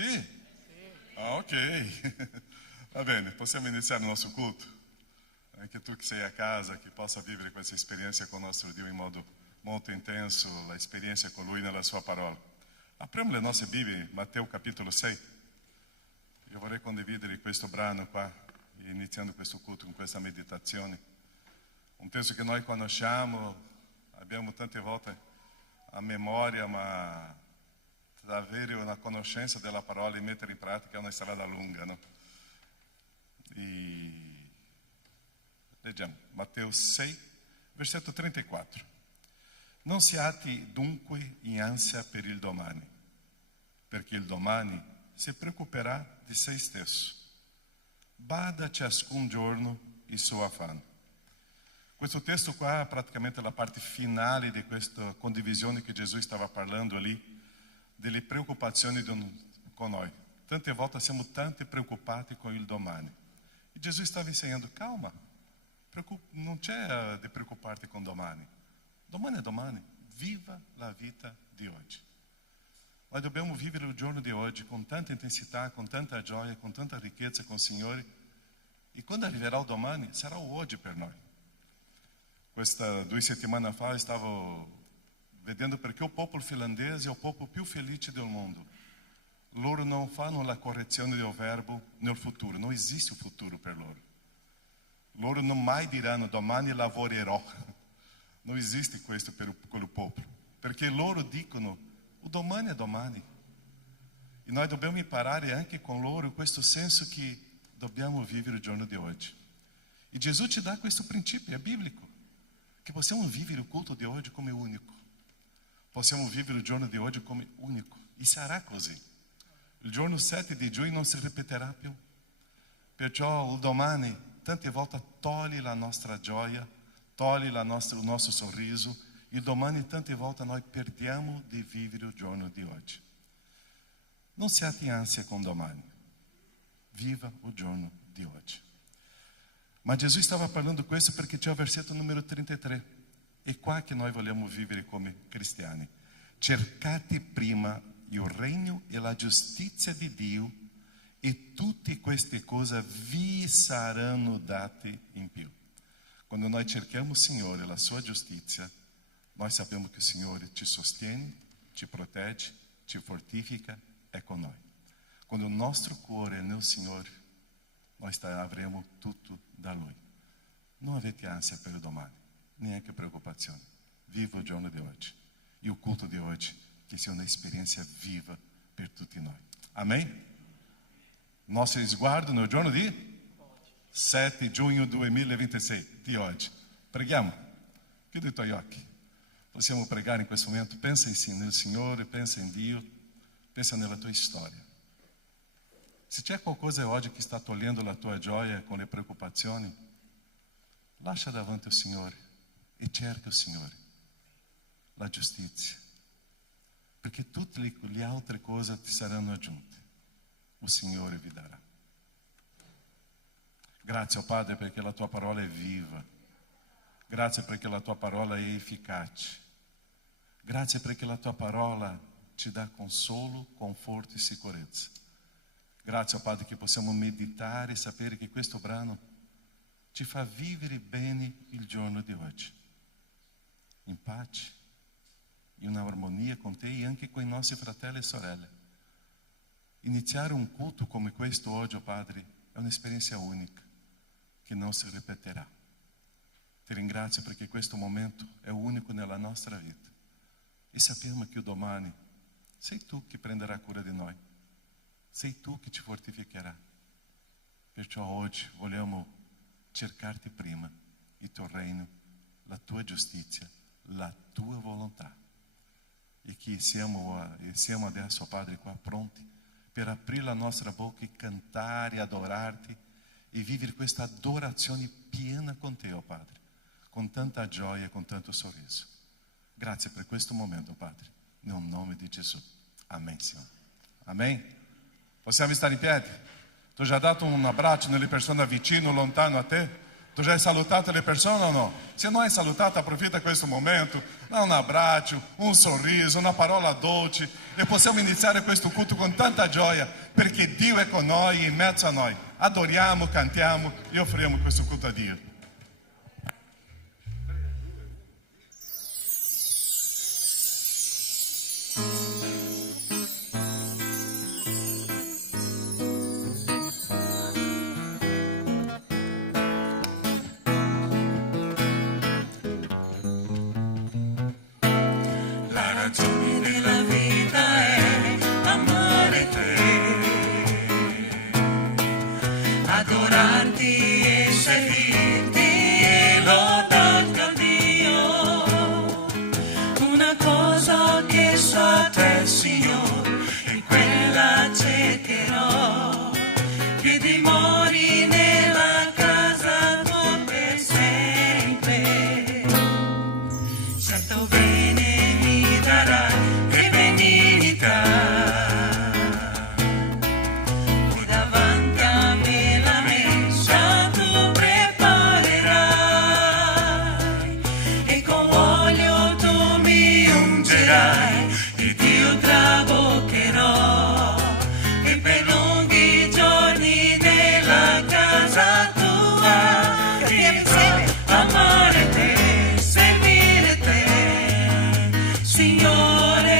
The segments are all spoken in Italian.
Sì? Ah, ok. Va bene, possiamo iniziare il nostro culto. Anche tu che sei a casa, che possa vivere questa esperienza con il nostro Dio in modo molto intenso, l'esperienza con Lui nella Sua parola. Apriamo le nostre Bibbie, Matteo capitolo 6. Io vorrei condividere questo brano qua, iniziando questo culto con questa meditazione. Un testo che noi conosciamo, abbiamo tante volte a memoria, ma avere una conoscenza della parola e mettere in pratica è una strada lunga, no? E leggiamo Matteo 6, versetto 34. Non siate dunque in ansia per il domani, perché il domani si preoccuperà di se stesso. Bada ciascun giorno il suo affanno. Questo testo qua è praticamente la parte finale di questa condivisione che Gesù stava parlando lì, delle preoccupazioni con noi. Tante volte siamo tanto preoccupati con il domani. E Gesù stava insegnando, calma, non c'è di preoccuparti con domani. Domani è domani, viva la vita di oggi. Noi dobbiamo vivere il giorno di oggi con tanta intensità, con tanta gioia, con tanta ricchezza con il Signore. E quando arriverà il domani, sarà oggi per noi. 2 settimane fa stavo vedendo perché il popolo finlandese è il popolo più felice del mondo. Loro non fanno la correzione del verbo nel futuro, non esiste un futuro per loro. Loro non mai diranno domani lavorerò. Non esiste questo per quel popolo, perché loro dicono o domani è domani. E noi dobbiamo imparare anche con loro questo senso che dobbiamo vivere il giorno di oggi. E Gesù ci dà questo principio, è biblico, che possiamo vivere il culto di oggi come unico. Possiamo vivere il giorno di oggi come unico. E sarà così. Il giorno 7 di giugno non si ripeterà più. Perciò il domani tante volte toglie la nostra gioia, toglie il nostro sorriso. Il domani tante volte noi perdiamo di vivere il giorno di oggi. Non siate in ansia con domani. Viva il giorno di oggi. Ma Gesù stava parlando questo perché c'è il versetto numero 33. È qua che noi vogliamo vivere come cristiani. Cercate prima il regno e la giustizia di Dio e tutte queste cose vi saranno date in più. Quando noi cerchiamo il Signore e la sua giustizia, noi sappiamo che il Signore ci sostiene, ci protegge, ci fortifica, è con noi. Quando il nostro cuore è nel Signore, noi avremo tutto da Lui. Non avete ansia per il domani, neanche preoccupazione. Viva il giorno di oggi. E il culto di oggi, che sia un'esperienza viva per tutti noi. Amen? Nostro sguardo nel giorno di 7 giugno 2026, di oggi. Preghiamo. Chiudi i tuoi occhi. Possiamo pregare in questo momento. Pensa nel Signore, pensa in Dio, pensa nella tua storia. Se c'è qualcosa oggi che sta togliendo la tua gioia con le preoccupazioni, lascia davanti al Signore e cerca il Signore, la giustizia, perché tutte le altre cose ti saranno aggiunte. Il Signore vi darà. Grazie, oh Padre, perché la tua parola è viva. Grazie perché la tua parola è efficace. Grazie perché la tua parola ci dà consolo, conforto e sicurezza. Grazie, oh Padre, che possiamo meditare e sapere che questo brano ci fa vivere bene il giorno di oggi. In pace, in un'armonia con te e anche con i nostri fratelli e sorelle. Iniziare un culto come questo oggi, oh Padre, è un'esperienza unica che non si ripeterà. Ti ringrazio perché questo momento è unico nella nostra vita e sappiamo che domani sei tu che prenderai cura di noi, sei tu che ci fortificherai. Perciò oggi vogliamo cercarti prima, il tuo regno, la tua giustizia, la tua volontà. E che siamo adesso, Padre, qua pronti per aprire la nostra bocca e cantare, adorarti e vivere questa adorazione piena con te, oh Padre, con tanta gioia e con tanto sorriso. Grazie per questo momento, Padre, nel nome di Gesù. Amen, Signore. Amen. Possiamo stare in piedi? Tu hai già dato un abbraccio nelle persone vicino, lontano a te? Tu Tu já hai salutato le persone o no? Se non hai salutato, approfitta questo momento, dá un abbraccio, un sorriso, una parola dolce e possiamo iniziare questo culto con tanta gioia perché Dio è con noi, in mezzo a noi. Adoriamo, cantiamo e offriamo questo culto a Dio. La ragione della vita è amare te, adorarti e servirti e lodarti a Dio. Una cosa che so a te, Signore, e quella cercherò, che dimori nella casa tua per sempre. Certo bene mi darai e benignità, qui davanti a me la mensa tu preparerai, e con olio tu mi ungerai, ed io traboccherò, e per lunghi giorni nella casa tua vivrò, amare te, servire te, Signore,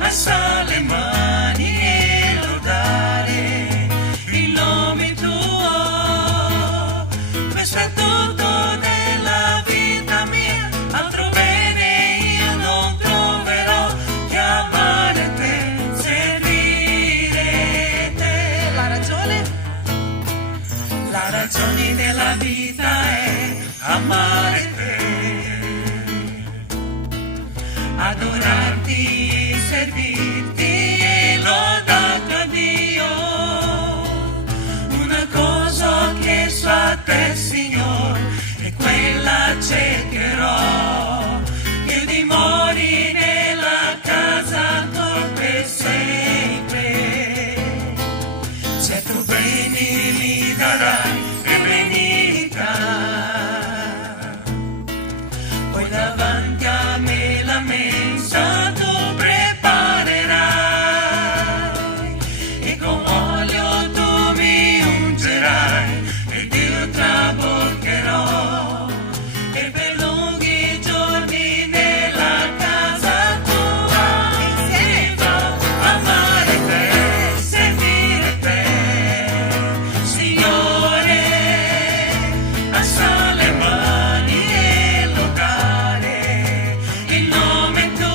alza le mani e lodare il nome tuo. Questo è tutto della vita mia, altro bene io non troverò che amare te, servire te. La ragione della vita è amare te, adorarti e servirti e lodarti a Dio. Una cosa che so a te, Signore, e quella cercherò, che dimori nella casa tua per sempre. Certo bene mi darai e benignità, poi davanti a me la mensa tu preparerai, e con olio tu mi ungerai, ed io traboccherò, e per lunghi giorni nella casa tua vivrò, amare te, servire te, Signore, alza le mani e lodare il nome tuo.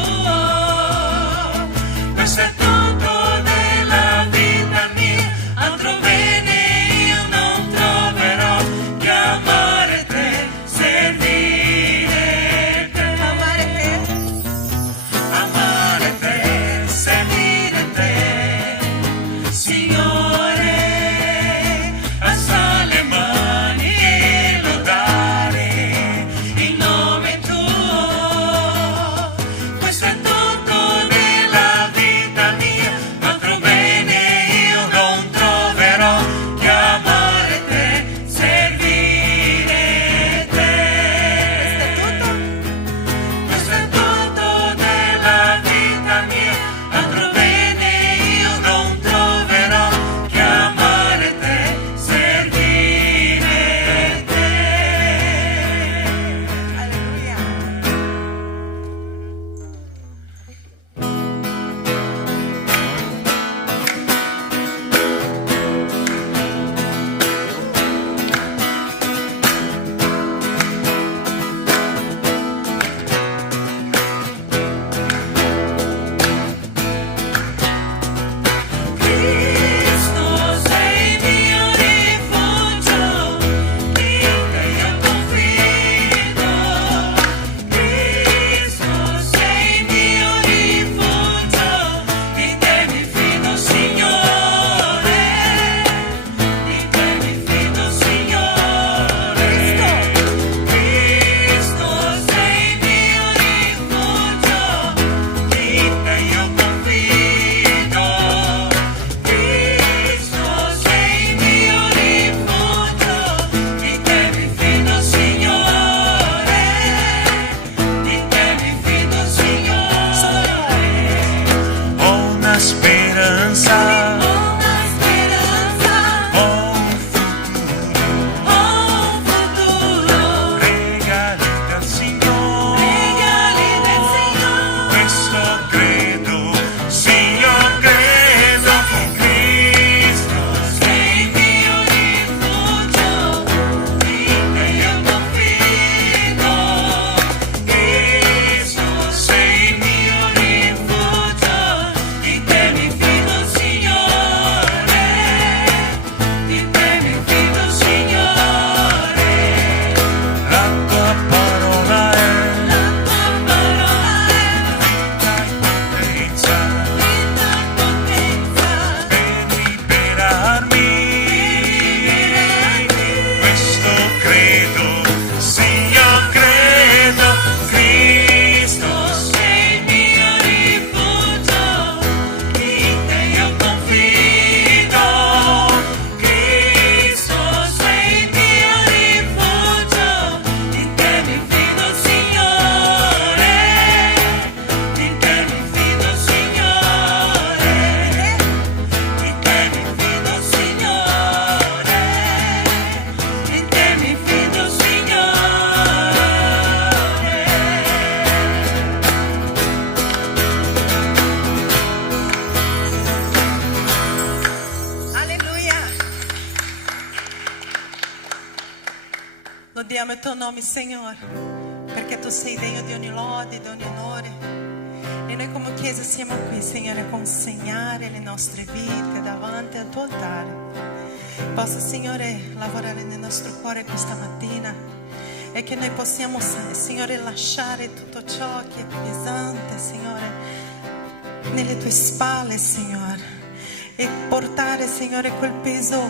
Questo è tutto della vita mia, altro bene io non troverò che amare te, servire te. Amare te, servire te, Signore, alza le mani e lodare il nome tuo. Questo è tutto della vita mia, altro bene io non troverò che amare te, servire te. Questo è tutto della vita mia, altro speranza. Lodiamo il tuo nome, Signore, perché tu sei degno di ogni lode, di ogni onore. E noi come Chiesa siamo qui, Signore, a consegnare le nostre vite davanti al tuo altare. Possa, Signore, lavorare nel nostro cuore questa mattina e che noi possiamo, Signore, lasciare tutto ciò che è pesante, Signore, nelle tue spalle, Signore, e portare, Signore, quel peso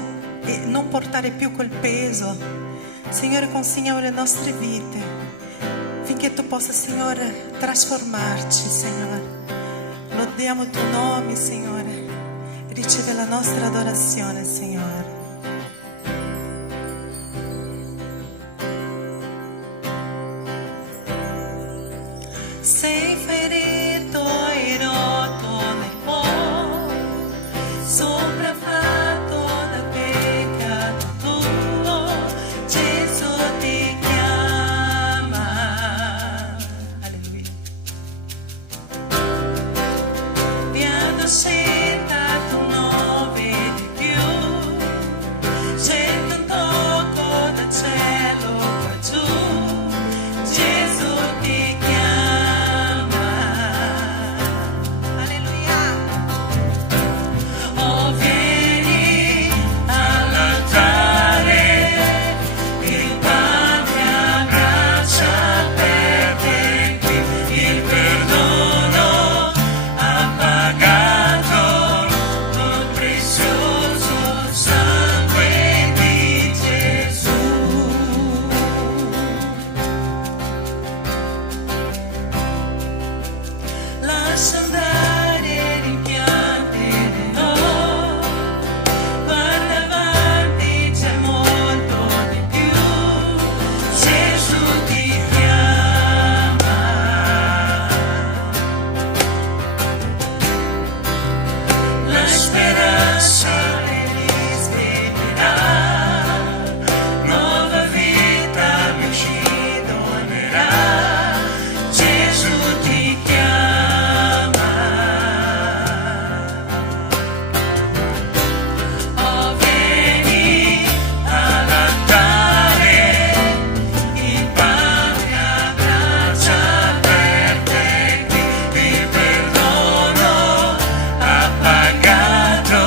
e non portare più quel peso. Signore, consegniamo le nostre vite finché tu possa, Signore, trasformarci, Signore. Lodiamo il tuo nome, Signore. Riceve la nostra adorazione, Signore. Sei ferito e rotto nel cuore, sopraffatto dal peccato tuo, Gesù ti chiama. Alleluia. Ti hanno scelto, non vedi più, sento un tocco dal cielo qua giù, Gesù ti chiama. Alleluia. Oh, vieni all'altare, il Padre abbraccia per te qui, il perdono ha pagato col prezioso sangue di Gesù. Lascia andare i rimpianti di noi, guarda avanti, c'è molto di più, Gesù ti chiama. La speranza le risveglierà, nuova vita mi ci donerà, Gesù ti chiama. Oh, vieni all'altare, il Padre abbraccia per te qui, il perdono ha pagato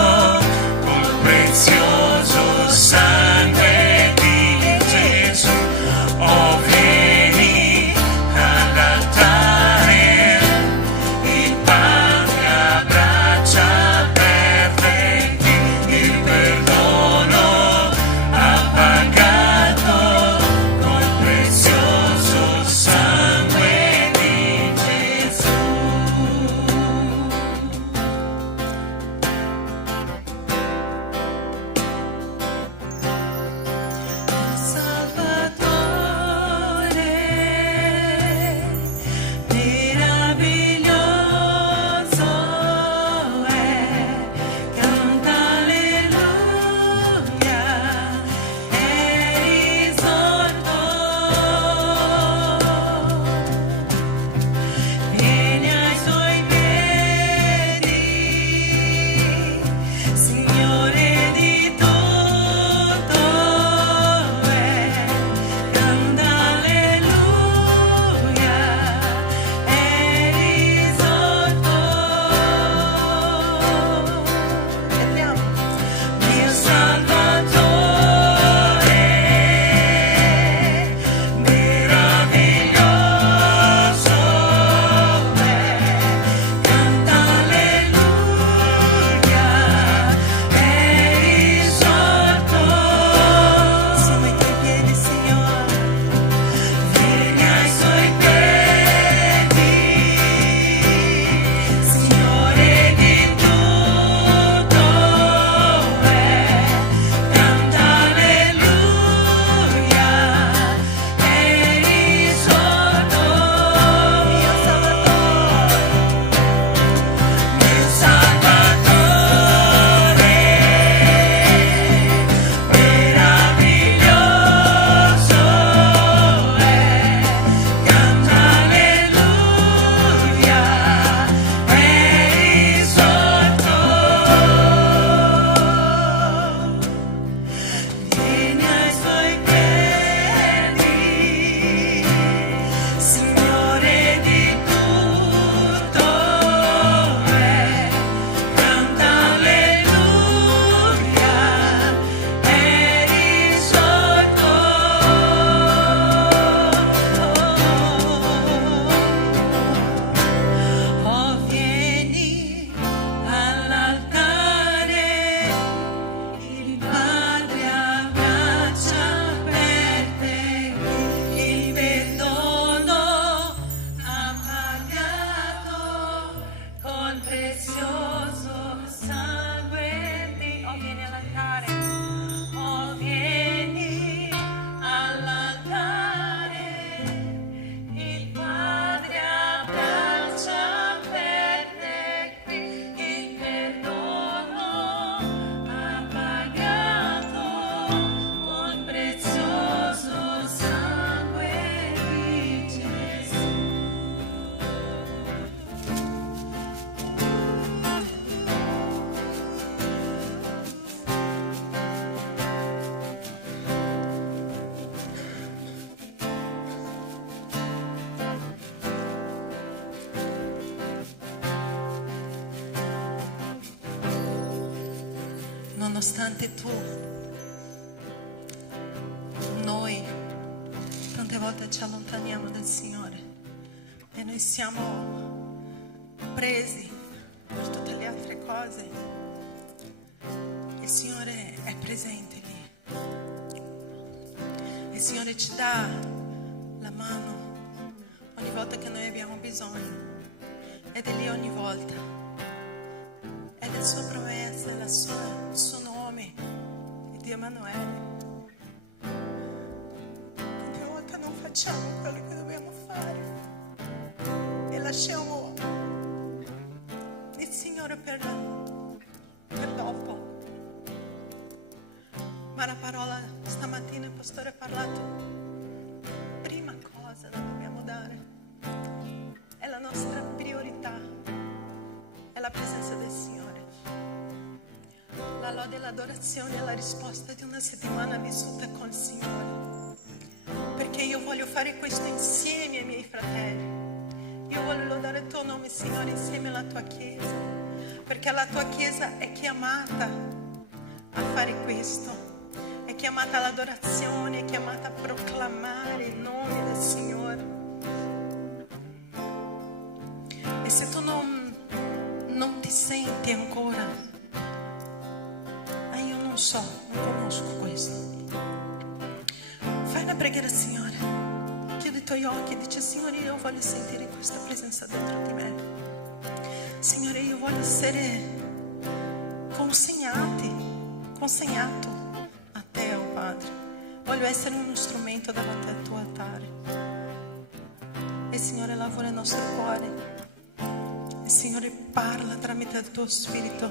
nonostante noi tante volte ci allontaniamo dal Signore e noi siamo presi per tutte le altre cose, il Signore è presente lì. Il Signore ci dà la mano ogni volta che noi abbiamo bisogno ed è lì ogni volta. Ed è la sua promessa, il suo nome, il Dio Emanuele. Tante volte non facciamo quello che dobbiamo fare e lasciamo il Signore per dopo. Ma la parola stamattina il pastore ha parlato, prima cosa la dobbiamo dare, è la nostra priorità, è la presenza del Signore. La lode e l'adorazione è la risposta di una settimana vissuta con il Signore, perché io voglio fare questo insieme ai miei fratelli. Io voglio lodare il tuo nome, Signore, insieme alla tua Chiesa, perché la tua Chiesa è chiamata a fare questo, è chiamata all'adorazione, è chiamata a proclamare il nome del Signore. E se tu non ti senti ancora, io non so, non conosco questo, fai una preghiera al Signore, chiudi i tuoi occhi e dici: Signore, io voglio sentire questa presenza dentro di me. Signore, io voglio essere consegnato a te, oh Padre. Voglio essere uno strumento davanti al tuo altare. E il Signore lavora nel nostro cuore. Il Signore parla tramite il tuo spirito,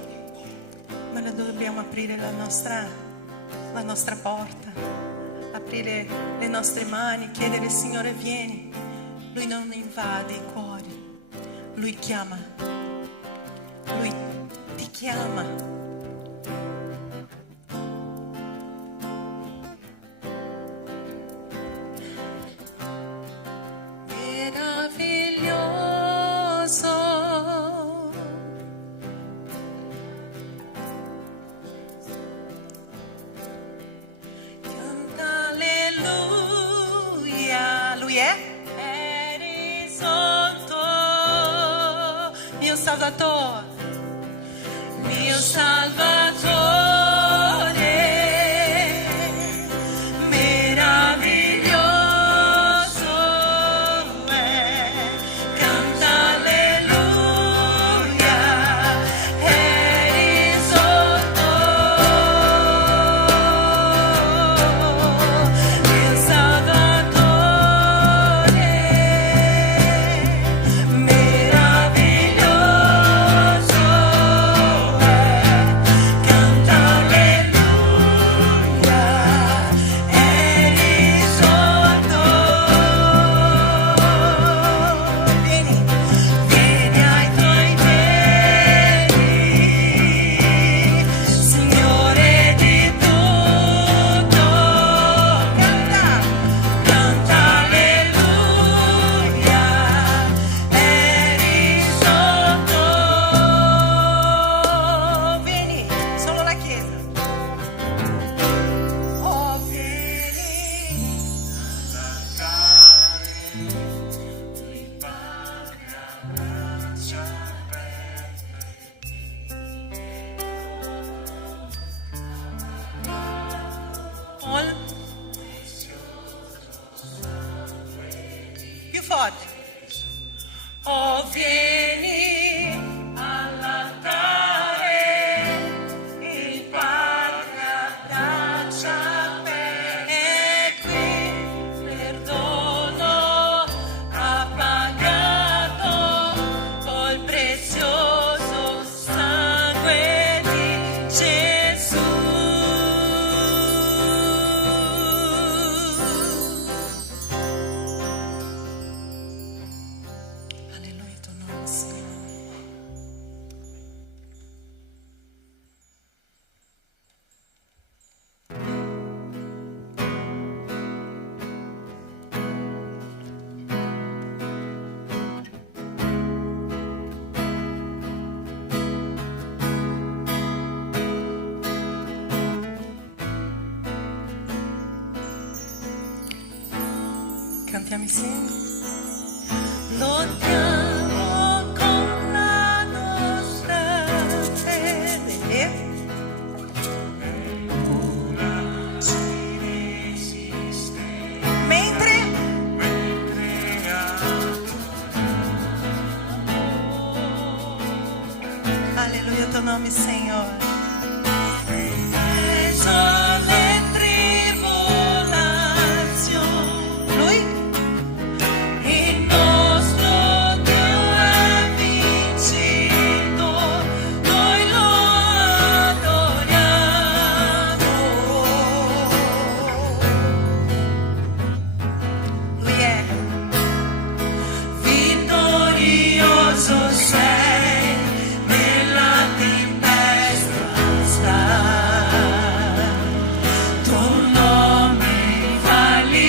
ma noi dobbiamo aprire la nostra porta, aprire le nostre mani, chiedere: Signore, vieni. Lui non invade i cuori, Lui chiama, Lui ti chiama. Salvatore, mio Salvatore, meraviglioso è, canta alleluia, eri sotto, mio Salvatore, più forte. Oh, vieni all'altare, il Padre a braccia aperte, qui perdono ha pagato col prezioso sangue di Gesù. Alleluia, tuo nome, Cantiamo insieme. Lottiamo con la nostra fede. Nulla ci resiste. Mentre Alleluia teu nome, Senhor. Sulle tribolazioni, Lui il nostro Dio è vincito, noi lo adoriamo. Lui è Vittorioso sei, nella tempesta stai, tuo nome infallibile,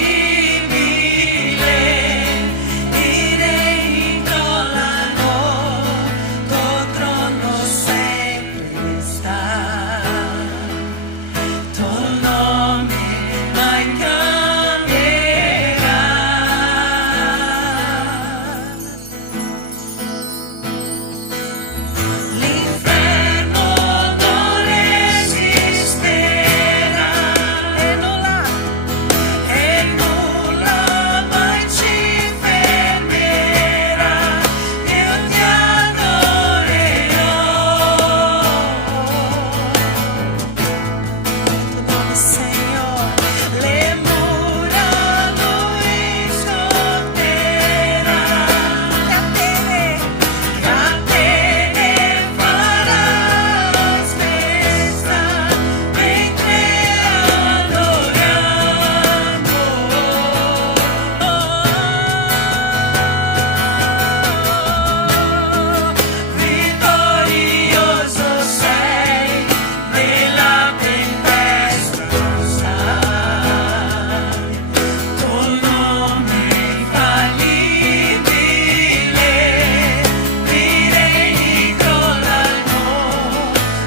i re crollano, tuo trono sempre sta, tuo nome mai cambierà. L'inferno non resisterà e nulla mai ci fermerà. Io ti adorerò. teu nome, Senhor. Le mura lui sotterrà. Catene farà spesa mentre adoriamo. Vittorioso sei, nella tempesta stai, tuo nome infallibile, i regni crollano,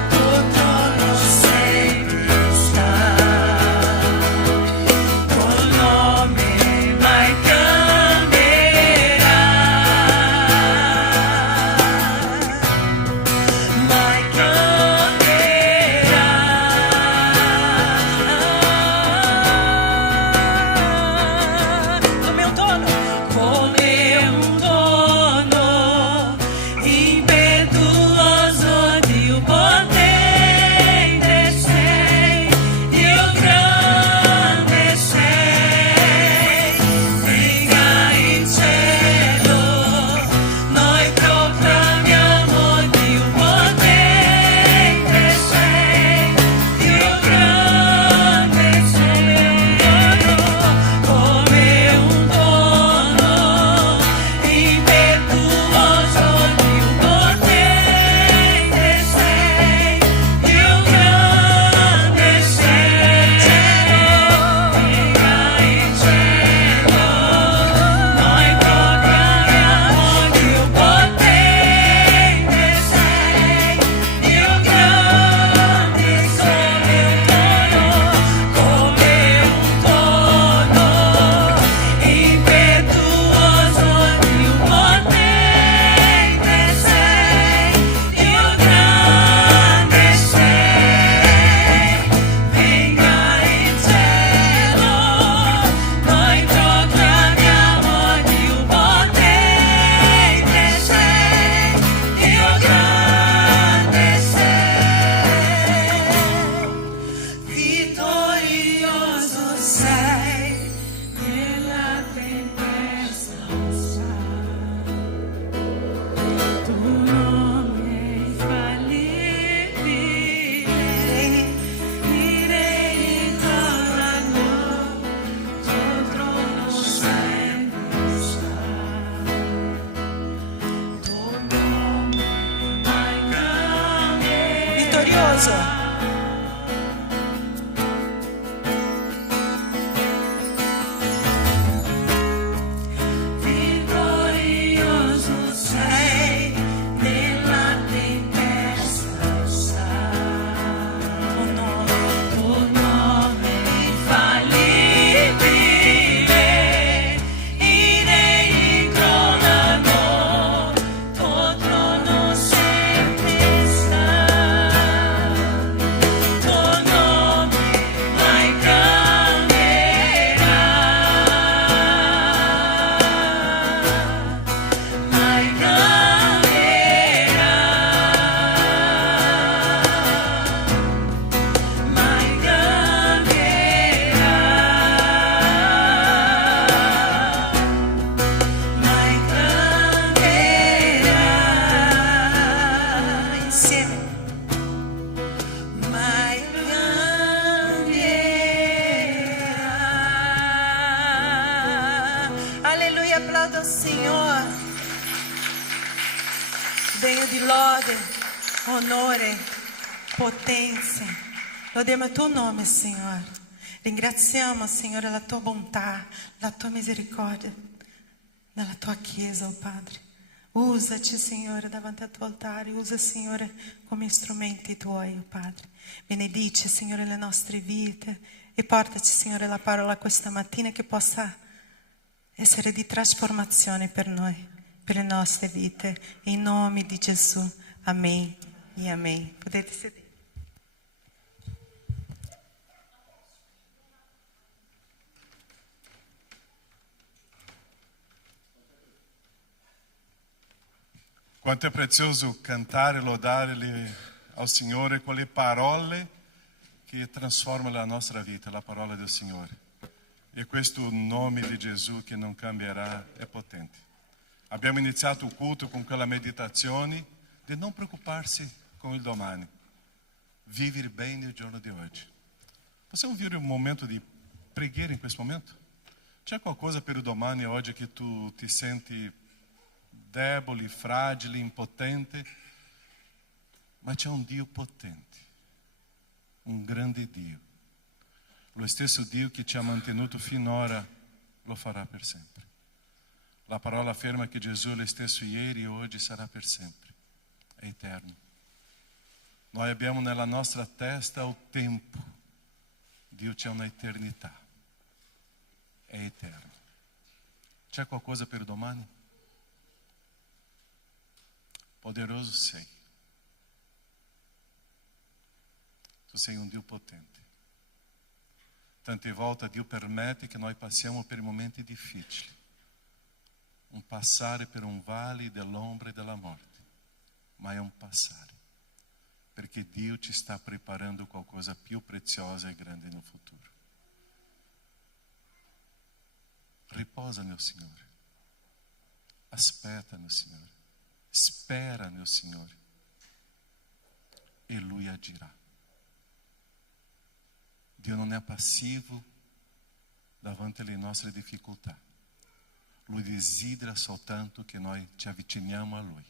tuo trono sempre sta, tuo nome mai cambierà, mai cambierà. Come un dono, Impetuoso Dio potente sei, Dio grande sei, venga in cielo, noi proclamiamo Dio potente sei, Dio grande sei, come un dono, impetuoso Dio potente sei, Dio grande sei, venga in cielo, noi proclamiamo Dio potente sei, Dio grande come un dono, impetuoso Dio potente sei, Dio grande sei, venga in cielo, noi proclamiamo Dio potente sei, Dio grande sei, vittorioso sei, nella tempesta stai, tuo nome infallibile, i re crollano, tuo trono sempre sta, tuo nome mai cambierà. vitorioso. Vittorioso sei, nella tempesta stai, tuo nome infallibile, degno di lode, onore, potenza. Lodiamo il tuo nome, Signore. Ringraziamo, Signore, la tua bontà, la tua misericordia nella tua Chiesa, oh Padre. Usaci, Signore, davanti al tuo altare. Usa, Signore, come strumenti tuoi, oh Padre. Benedici, Signore, le nostre vite e portaci, Signore, la parola questa mattina che possa essere di trasformazione per noi, per le nostre vite. In nome di Gesù. Amen e amen. Potete sedere. Quanto è prezioso cantare e lodare ao Signore con le parole che trasformano la nostra vita, la parola del Signore. E questo nome di Gesù che non cambierà è potente. Abbiamo iniziato il culto con quella meditazione di non preoccuparsi con il domani, vivere bene il giorno di oggi. Possiamo vivere un momento di preghiera in questo momento? C'è qualcosa per il domani oggi che tu ti senti debole, fragile, impotente? Ma c'è un Dio potente, un grande Dio. Lo stesso Dio che ci ha mantenuto finora lo farà per sempre. La parola afferma che Gesù è lo stesso ieri e oggi sarà per sempre. È eterno. Noi abbiamo nella nostra testa il tempo. Dio c'è una eternità. È eterno. C'è qualcosa per domani? Poderoso sei. Tu sei un Dio potente. Tante volte Dio permette che noi passiamo per momenti difficili. Un passare per un vale dell'ombra e della morte. Ma è un passare. Perché Dio ci sta preparando qualcosa più preziosa e grande no futuro. Riposa nel Signore. Aspetta nel Signore. Spera nel Signore. E Lui agirà. Dio non è passivo davanti alle nostre difficoltà. Lui desidera soltanto che noi ci avviciniamo a Lui.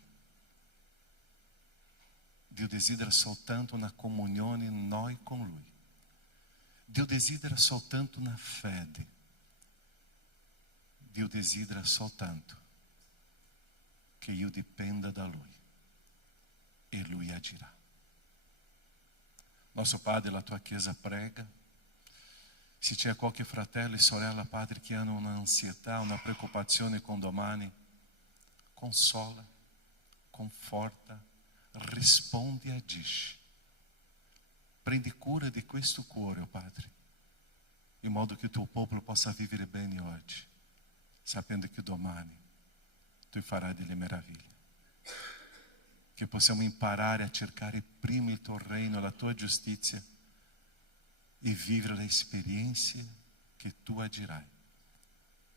Dio desidera soltanto una comunione noi con Lui. Dio desidera soltanto una fede. Dio desidera soltanto che io dipenda da Lui. E Lui agirà. Nosso Padre, la tua Chiesa prega. Se c'è qualche fratello e sorella, Padre, che hanno un'ansietà, una preoccupazione con domani, consola, conforta, risponde e agisce. Prendi cura di questo cuore, oh Padre, in modo che il tuo popolo possa vivere bene oggi, sapendo che domani tu farai delle meraviglie. Che possiamo imparare a cercare prima il tuo reino, la tua giustizia e vivere l'esperienza che tu agirai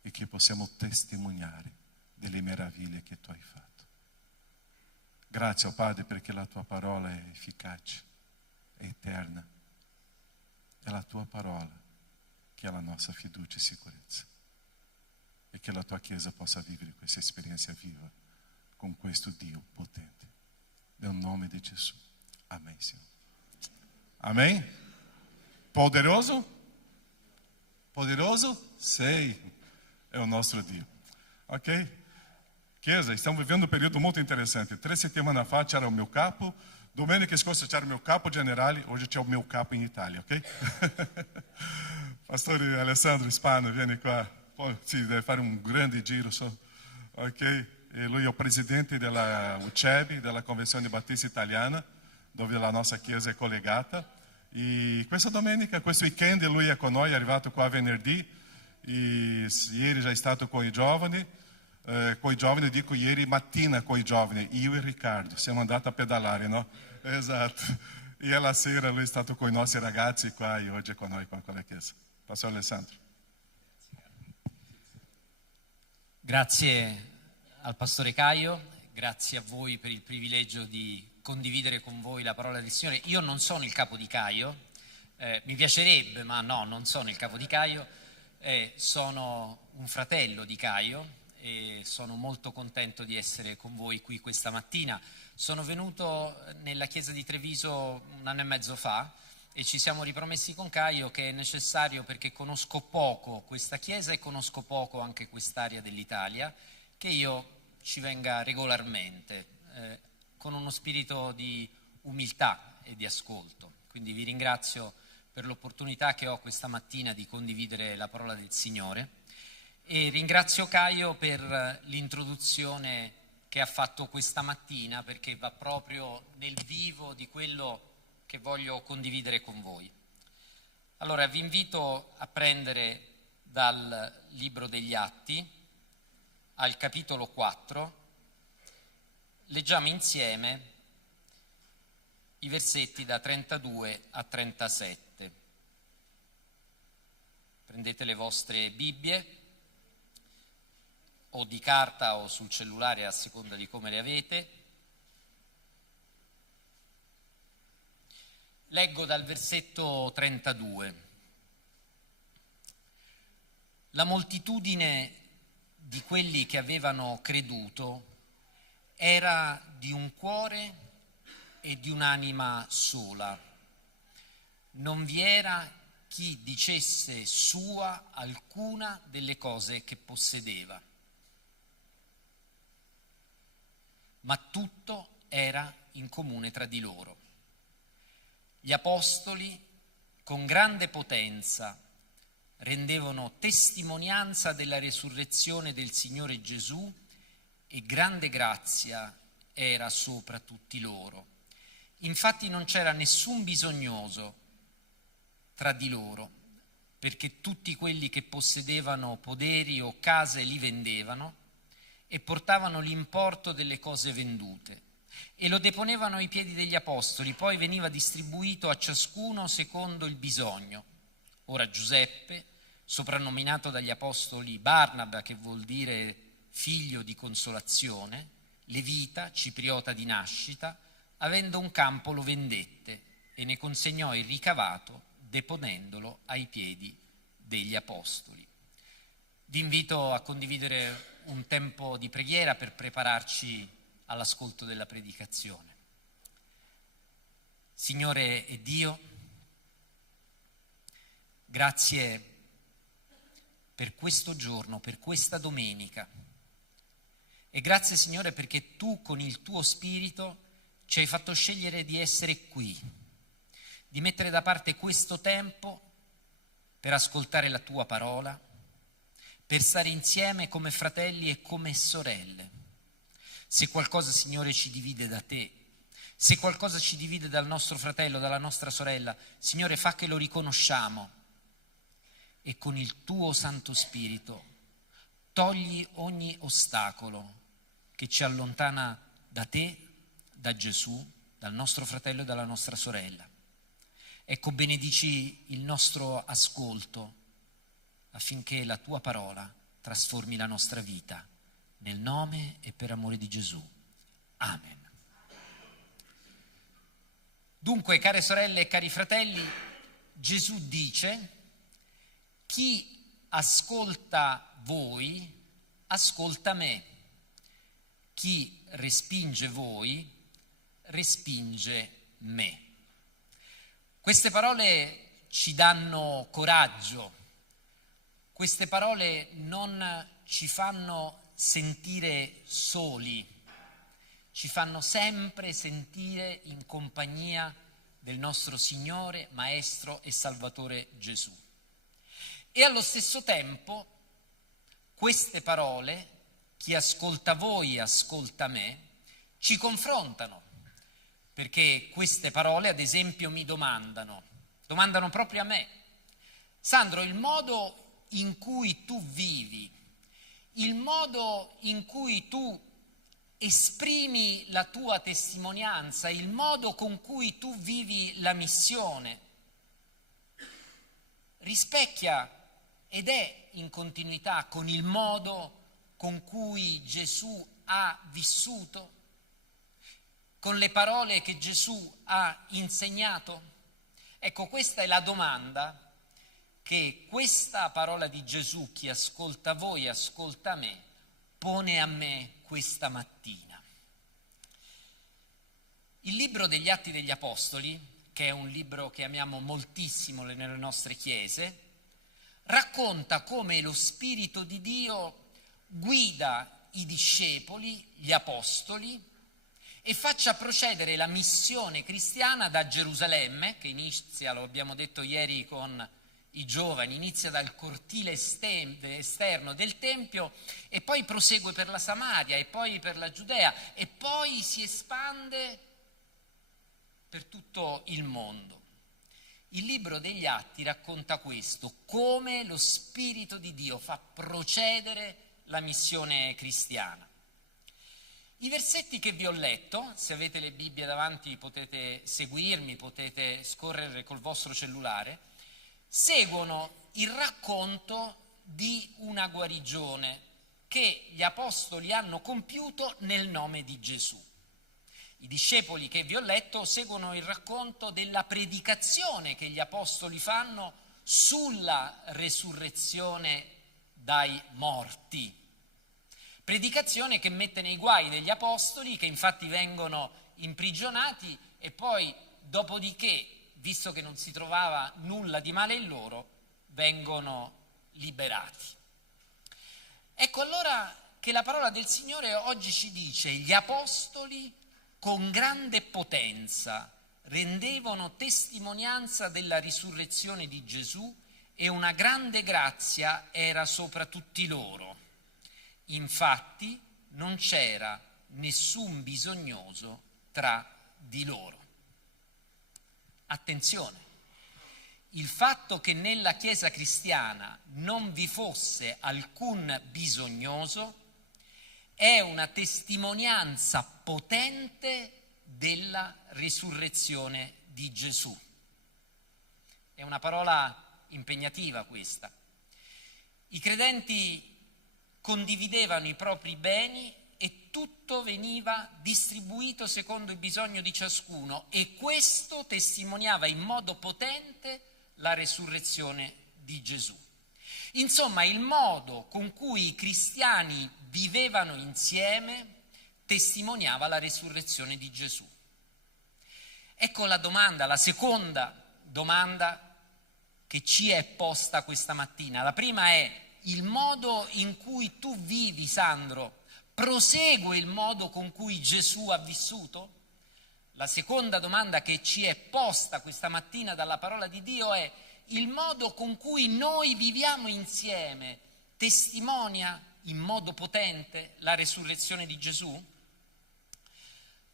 e che possiamo testimoniare delle meraviglie che tu hai fatto. Grazie, oh Padre, perché la tua parola è efficace, è eterna. È la tua parola che è la nostra fiducia e sicurezza. E che la tua Chiesa possa vivere questa esperienza viva con questo Dio potente. Nel nome di Gesù. Amém, Senhor. Amém? Poderoso? Poderoso? Sei. É o nosso Dio. Ok? Chiesa, stiamo vivendo un periodo molto interessante. 3 settimane fa c'era il mio capo. Domenica scorsa c'era il mio capo generale. Oggi c'è il mio capo in Italia, ok? Pastore Alessandro Spano, vieni qua. Poi sì, deve fare un grande giro. Ok? E lui è il presidente della UCEB, della Convenzione Battista Italiana, dove la nostra chiesa è collegata. E questa domenica, questo weekend, lui è con noi, è arrivato qua venerdì. E ieri già è stato con i giovani. Dico ieri mattina con i giovani. Io e Riccardo siamo andati a pedalare, no? Esatto. E alla sera lui è stato con i nostri ragazzi qua e oggi è con noi qua con la chiesa. Pastor Alessandro. Grazie al Pastore Caio, grazie a voi per il privilegio di condividere con voi la parola del Signore. Io non sono il capo di Caio, mi piacerebbe, ma no, non sono il capo di Caio, sono un fratello di Caio, e sono molto contento di essere con voi qui questa mattina. Sono venuto nella chiesa di Treviso 1 anno e mezzo fa e ci siamo ripromessi con Caio che è necessario, perché conosco poco questa chiesa e conosco poco anche quest'area dell'Italia, che io ci venga regolarmente, con uno spirito di umiltà e di ascolto. Quindi vi ringrazio per l'opportunità che ho questa mattina di condividere la parola del Signore e ringrazio Caio per l'introduzione che ha fatto questa mattina, perché va proprio nel vivo di quello che voglio condividere con voi. Allora vi invito a prendere dal Libro degli Atti al capitolo 4, leggiamo insieme i versetti da 32 a 37. Prendete le vostre Bibbie, o di carta o sul cellulare a seconda di come le avete. Leggo dal versetto 32. La moltitudine di quelli che avevano creduto era di un cuore e di un'anima sola. Non vi era chi dicesse sua alcuna delle cose che possedeva, ma tutto era in comune tra di loro. Gli apostoli, con grande potenza, rendevano testimonianza della resurrezione del Signore Gesù e grande grazia era sopra tutti loro. Infatti non c'era nessun bisognoso tra di loro, perché tutti quelli che possedevano poderi o case li vendevano e portavano l'importo delle cose vendute e lo deponevano ai piedi degli apostoli, poi veniva distribuito a ciascuno secondo il bisogno. Ora Giuseppe, soprannominato dagli apostoli Barnaba, che vuol dire figlio di consolazione, levita, cipriota di nascita, avendo un campo lo vendette e ne consegnò il ricavato deponendolo ai piedi degli apostoli. Vi invito a condividere un tempo di preghiera per prepararci all'ascolto della predicazione. Signore e Dio, grazie per questo giorno, per questa domenica. E grazie, Signore, perché Tu con il Tuo Spirito ci hai fatto scegliere di essere qui, di mettere da parte questo tempo per ascoltare la Tua parola, per stare insieme come fratelli e come sorelle. Se qualcosa, Signore, ci divide da Te, se qualcosa ci divide dal nostro fratello, dalla nostra sorella, Signore, fa che lo riconosciamo e con il Tuo Santo Spirito togli ogni ostacolo che ci allontana da Te, da Gesù, dal nostro fratello e dalla nostra sorella. Ecco, benedici il nostro ascolto affinché la Tua parola trasformi la nostra vita, nel nome e per amore di Gesù. Amen. Dunque, care sorelle e cari fratelli, Gesù dice: chi ascolta voi, ascolta me. Chi respinge voi, respinge me. Queste parole ci danno coraggio. Queste parole non ci fanno sentire soli, ci fanno sempre sentire in compagnia del nostro Signore, Maestro e Salvatore Gesù. E allo stesso tempo queste parole, chi ascolta voi, ascolta me, ci confrontano, perché queste parole, ad esempio, mi domandano proprio a me: Sandro, il modo in cui tu vivi, il modo in cui tu esprimi la tua testimonianza, il modo con cui tu vivi la missione, rispecchia ed è in continuità con il modo con cui Gesù ha vissuto, con le parole che Gesù ha insegnato? Ecco, questa è la domanda che questa parola di Gesù, chi ascolta voi, ascolta me, propone a me questa mattina? Il libro degli Atti degli Apostoli, che è un libro che amiamo moltissimo nelle nostre chiese, racconta come lo Spirito di Dio guida i discepoli, gli apostoli, e faccia procedere la missione cristiana da Gerusalemme, che inizia, lo abbiamo detto ieri con i giovani, inizia dal cortile esterno del Tempio e poi prosegue per la Samaria e poi per la Giudea e poi si espande per tutto il mondo. Il libro degli Atti racconta questo, come lo Spirito di Dio fa procedere la missione cristiana. I versetti che vi ho letto, se avete le Bibbie davanti potete seguirmi, potete scorrere col vostro cellulare, seguono il racconto di una guarigione che gli apostoli hanno compiuto nel nome di Gesù. I discepoli che vi ho letto seguono il racconto della predicazione che gli apostoli fanno sulla resurrezione dai morti. Predicazione che mette nei guai degli apostoli, che infatti vengono imprigionati e poi, dopodiché, visto che non si trovava nulla di male in loro, vengono liberati. Ecco allora che la parola del Signore oggi ci dice: gli apostoli con grande potenza rendevano testimonianza della risurrezione di Gesù e una grande grazia era sopra tutti loro. Infatti non c'era nessun bisognoso tra di loro. Attenzione, il fatto che nella Chiesa cristiana non vi fosse alcun bisognoso è una testimonianza potente della risurrezione di Gesù. È una parola impegnativa questa. I credenti condividevano i propri beni e tutto veniva distribuito secondo il bisogno di ciascuno e questo testimoniava in modo potente la resurrezione di Gesù. Insomma, il modo con cui i cristiani vivevano insieme testimoniava la resurrezione di Gesù. Ecco la domanda, la seconda domanda che ci è posta questa mattina. La prima è: il modo in cui tu vivi, Sandro, prosegue il modo con cui Gesù ha vissuto? La seconda domanda che ci è posta questa mattina dalla parola di Dio è: il modo con cui noi viviamo insieme testimonia in modo potente la resurrezione di Gesù?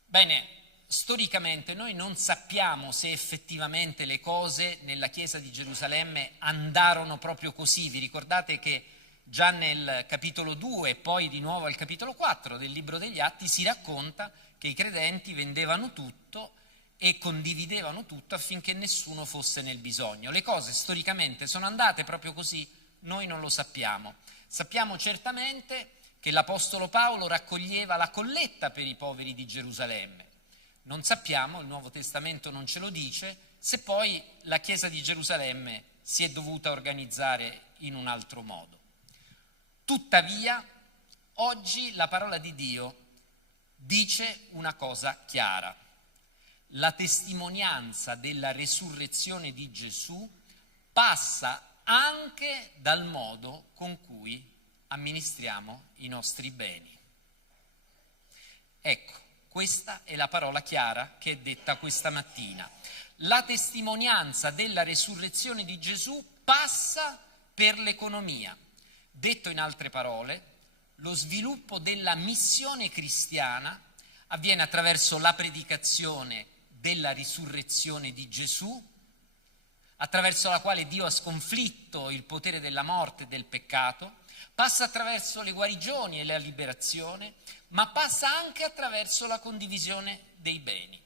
Bene, storicamente noi non sappiamo se effettivamente le cose nella Chiesa di Gerusalemme andarono proprio così. Vi ricordate che già nel capitolo 2 e poi di nuovo al capitolo 4 del libro degli Atti si racconta che i credenti vendevano tutto e condividevano tutto affinché nessuno fosse nel bisogno. Le cose storicamente sono andate proprio così? Noi non lo sappiamo. Sappiamo certamente che l'Apostolo Paolo raccoglieva la colletta per i poveri di Gerusalemme. Non sappiamo, il Nuovo Testamento non ce lo dice, se poi la Chiesa di Gerusalemme si è dovuta organizzare in un altro modo. Tuttavia, oggi la parola di Dio dice una cosa chiara. La testimonianza della resurrezione di Gesù passa anche dal modo con cui amministriamo i nostri beni. Ecco, questa è la parola chiara che è detta questa mattina. La testimonianza della resurrezione di Gesù passa per l'economia. Detto in altre parole, lo sviluppo della missione cristiana avviene attraverso la predicazione della risurrezione di Gesù, attraverso la quale Dio ha sconfitto il potere della morte e del peccato, passa attraverso le guarigioni e la liberazione, ma passa anche attraverso la condivisione dei beni,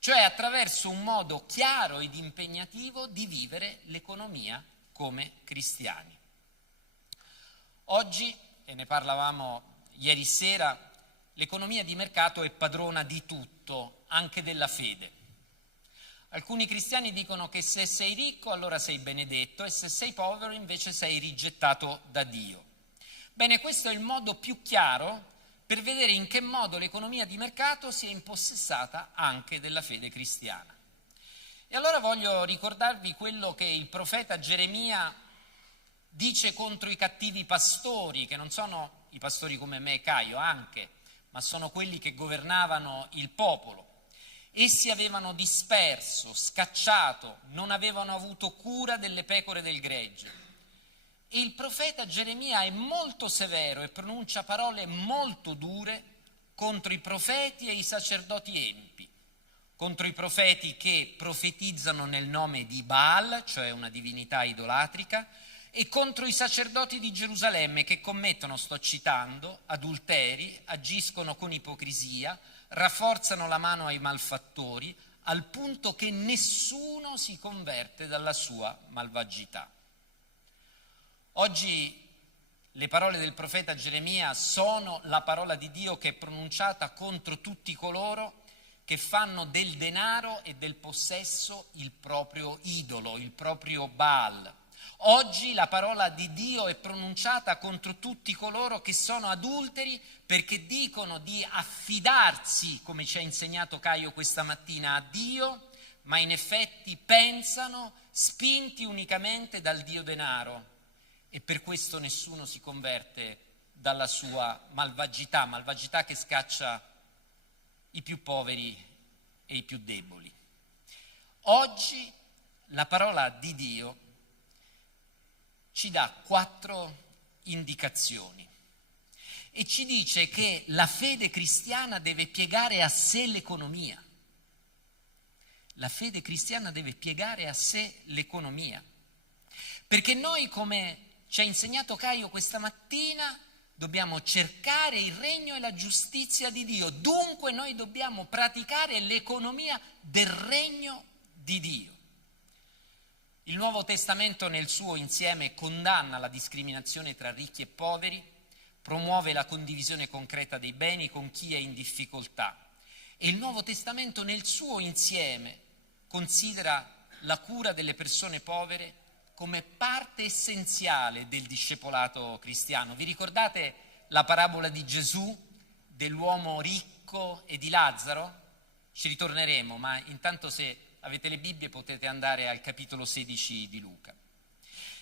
cioè attraverso un modo chiaro ed impegnativo di vivere l'economia come cristiani. Oggi, e ne parlavamo ieri sera, l'economia di mercato è padrona di tutto, anche della fede. Alcuni cristiani dicono che se sei ricco allora sei benedetto e se sei povero invece sei rigettato da Dio. Bene, questo è il modo più chiaro per vedere in che modo l'economia di mercato si è impossessata anche della fede cristiana. E allora voglio ricordarvi quello che il profeta Geremia dice contro i cattivi pastori, che non sono i pastori come me e Caio, anche, ma sono quelli che governavano il popolo. Essi avevano disperso, scacciato, non avevano avuto cura delle pecore del gregge. E il profeta Geremia è molto severo e pronuncia parole molto dure contro i profeti e i sacerdoti empi, contro i profeti che profetizzano nel nome di Baal, cioè una divinità idolatrica, e contro i sacerdoti di Gerusalemme che commettono, sto citando, adulteri, agiscono con ipocrisia, rafforzano la mano ai malfattori, al punto che nessuno si converte dalla sua malvagità. Oggi le parole del profeta Geremia sono la parola di Dio che è pronunciata contro tutti coloro che fanno del denaro e del possesso il proprio idolo, il proprio Baal. Oggi la parola di Dio è pronunciata contro tutti coloro che sono adulteri perché dicono di affidarsi, come ci ha insegnato Caio questa mattina, a Dio, ma in effetti pensano spinti unicamente dal Dio denaro e per questo nessuno si converte dalla sua malvagità che scaccia i più poveri e i più deboli. Oggi la parola di Dio ci dà 4 indicazioni e ci dice che la fede cristiana deve piegare a sé l'economia. La fede cristiana deve piegare a sé l'economia. Perché noi, come ci ha insegnato Caio questa mattina, dobbiamo cercare il regno e la giustizia di Dio. Dunque noi dobbiamo praticare l'economia del regno di Dio. Il Nuovo Testamento nel suo insieme condanna la discriminazione tra ricchi e poveri, promuove la condivisione concreta dei beni con chi è in difficoltà e il Nuovo Testamento nel suo insieme considera la cura delle persone povere come parte essenziale del discepolato cristiano. Vi ricordate la parabola di Gesù dell'uomo ricco e di Lazzaro? Ci ritorneremo, ma intanto se avete le Bibbie potete andare al capitolo 16 di Luca.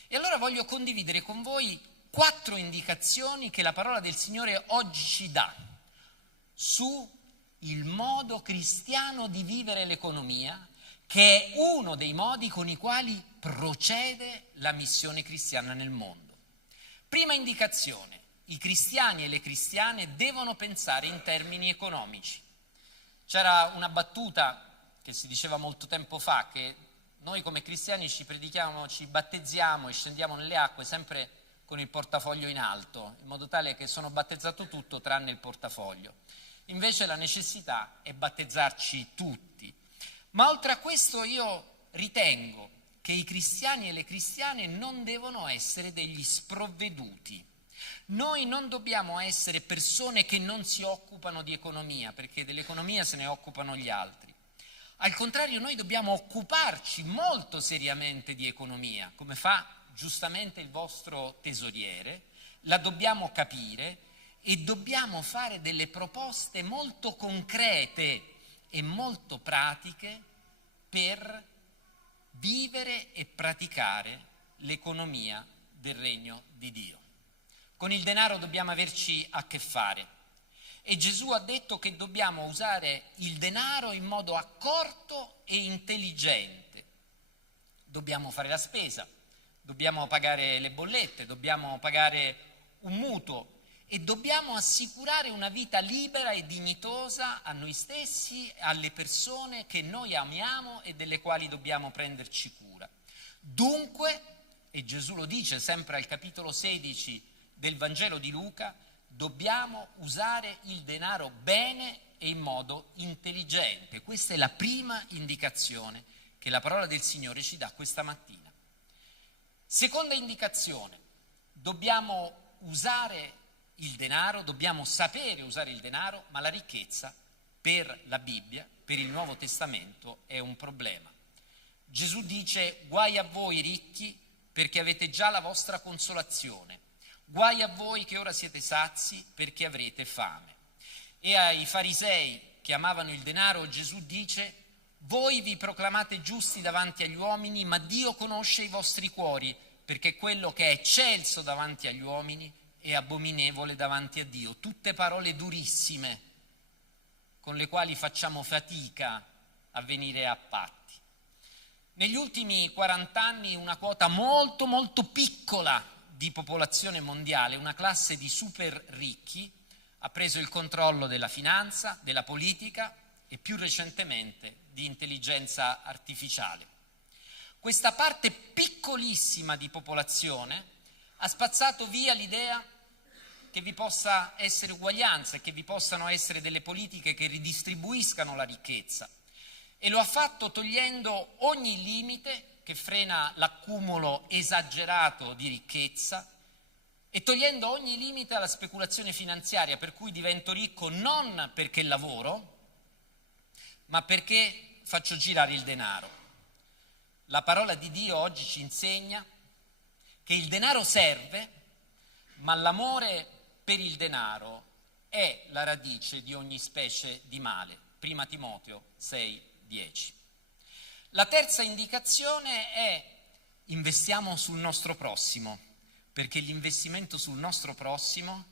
E allora voglio condividere con voi 4 indicazioni che la parola del Signore oggi ci dà su il modo cristiano di vivere l'economia, che è uno dei modi con i quali procede la missione cristiana nel mondo. Prima indicazione: i cristiani e le cristiane devono pensare in termini economici. C'era una battuta che si diceva molto tempo fa, che noi come cristiani ci predichiamo, ci battezziamo e scendiamo nelle acque sempre con il portafoglio in alto, in modo tale che sono battezzato tutto tranne il portafoglio. Invece la necessità è battezzarci tutti. Ma oltre a questo io ritengo che i cristiani e le cristiane non devono essere degli sprovveduti. Noi non dobbiamo essere persone che non si occupano di economia, perché dell'economia se ne occupano gli altri. Al contrario, noi dobbiamo occuparci molto seriamente di economia, come fa giustamente il vostro tesoriere, la dobbiamo capire e dobbiamo fare delle proposte molto concrete e molto pratiche per vivere e praticare l'economia del regno di Dio. Con il denaro dobbiamo averci a che fare e Gesù ha detto che dobbiamo usare il denaro in modo accorto e intelligente. Dobbiamo fare la spesa, dobbiamo pagare le bollette, dobbiamo pagare un mutuo e dobbiamo assicurare una vita libera e dignitosa a noi stessi, alle persone che noi amiamo e delle quali dobbiamo prenderci cura. Dunque, e Gesù lo dice sempre al capitolo 16 del Vangelo di Luca, dobbiamo usare il denaro bene e in modo intelligente. Questa è la prima indicazione che la parola del Signore ci dà questa mattina. Seconda indicazione: dobbiamo usare il denaro, dobbiamo sapere usare il denaro, ma la ricchezza per la Bibbia, per il Nuovo Testamento, è un problema. Gesù dice: guai a voi ricchi, perché avete già la vostra consolazione. guai a voi che ora siete sazi perché avrete fame. E ai farisei che amavano il denaro Gesù dice: voi vi proclamate giusti davanti agli uomini, ma Dio conosce i vostri cuori, perché quello che è eccelso davanti agli uomini è abominevole davanti a Dio. Tutte parole durissime con le quali facciamo fatica a venire a patti. Negli ultimi 40 anni una quota molto molto piccola di popolazione mondiale, una classe di super ricchi, ha preso il controllo della finanza, della politica e più recentemente di intelligenza artificiale. Questa parte piccolissima di popolazione ha spazzato via l'idea che vi possa essere uguaglianza e che vi possano essere delle politiche che ridistribuiscano la ricchezza, e lo ha fatto togliendo ogni limite che frena l'accumulo esagerato di ricchezza e togliendo ogni limite alla speculazione finanziaria, per cui divento ricco non perché lavoro, ma perché faccio girare il denaro. La parola di Dio oggi ci insegna che il denaro serve, ma l'amore per il denaro è la radice di ogni specie di male. 1 Timoteo 6,10. La terza indicazione è: investiamo sul nostro prossimo, perché l'investimento sul nostro prossimo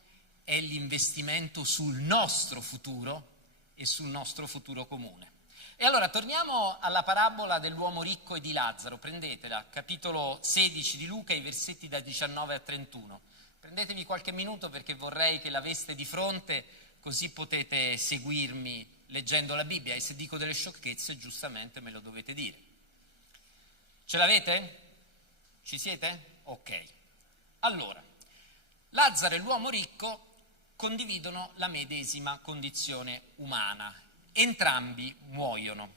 è l'investimento sul nostro futuro e sul nostro futuro comune. E allora torniamo alla parabola dell'uomo ricco e di Lazzaro. Prendetela, capitolo 16 di Luca, i versetti da 19 a 31. Prendetevi qualche minuto perché vorrei che l'aveste di fronte, così potete seguirmi leggendo la Bibbia, e se dico delle sciocchezze giustamente me lo dovete dire. Ce l'avete? Ci siete? Ok. Allora, Lazzaro e l'uomo ricco condividono la medesima condizione umana. Entrambi muoiono.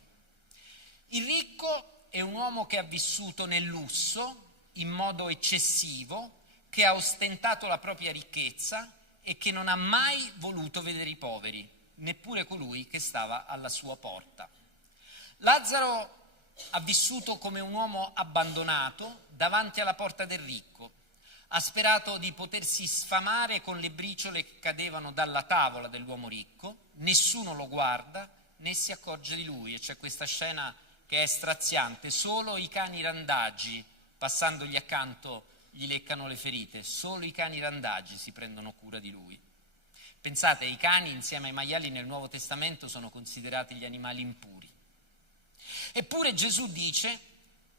Il ricco è un uomo che ha vissuto nel lusso in modo eccessivo, che ha ostentato la propria ricchezza e che non ha mai voluto vedere i poveri, neppure colui che stava alla sua porta. Lazzaro ha vissuto come un uomo abbandonato davanti alla porta del ricco. Ha sperato di potersi sfamare con le briciole che cadevano dalla tavola dell'uomo ricco. Nessuno lo guarda né si accorge di lui, e c'è questa scena che è straziante: solo i cani randagi, passandogli accanto, gli leccano le ferite. Solo i cani randagi si prendono cura di lui. Pensate, i cani insieme ai maiali nel Nuovo Testamento sono considerati gli animali impuri. Eppure Gesù dice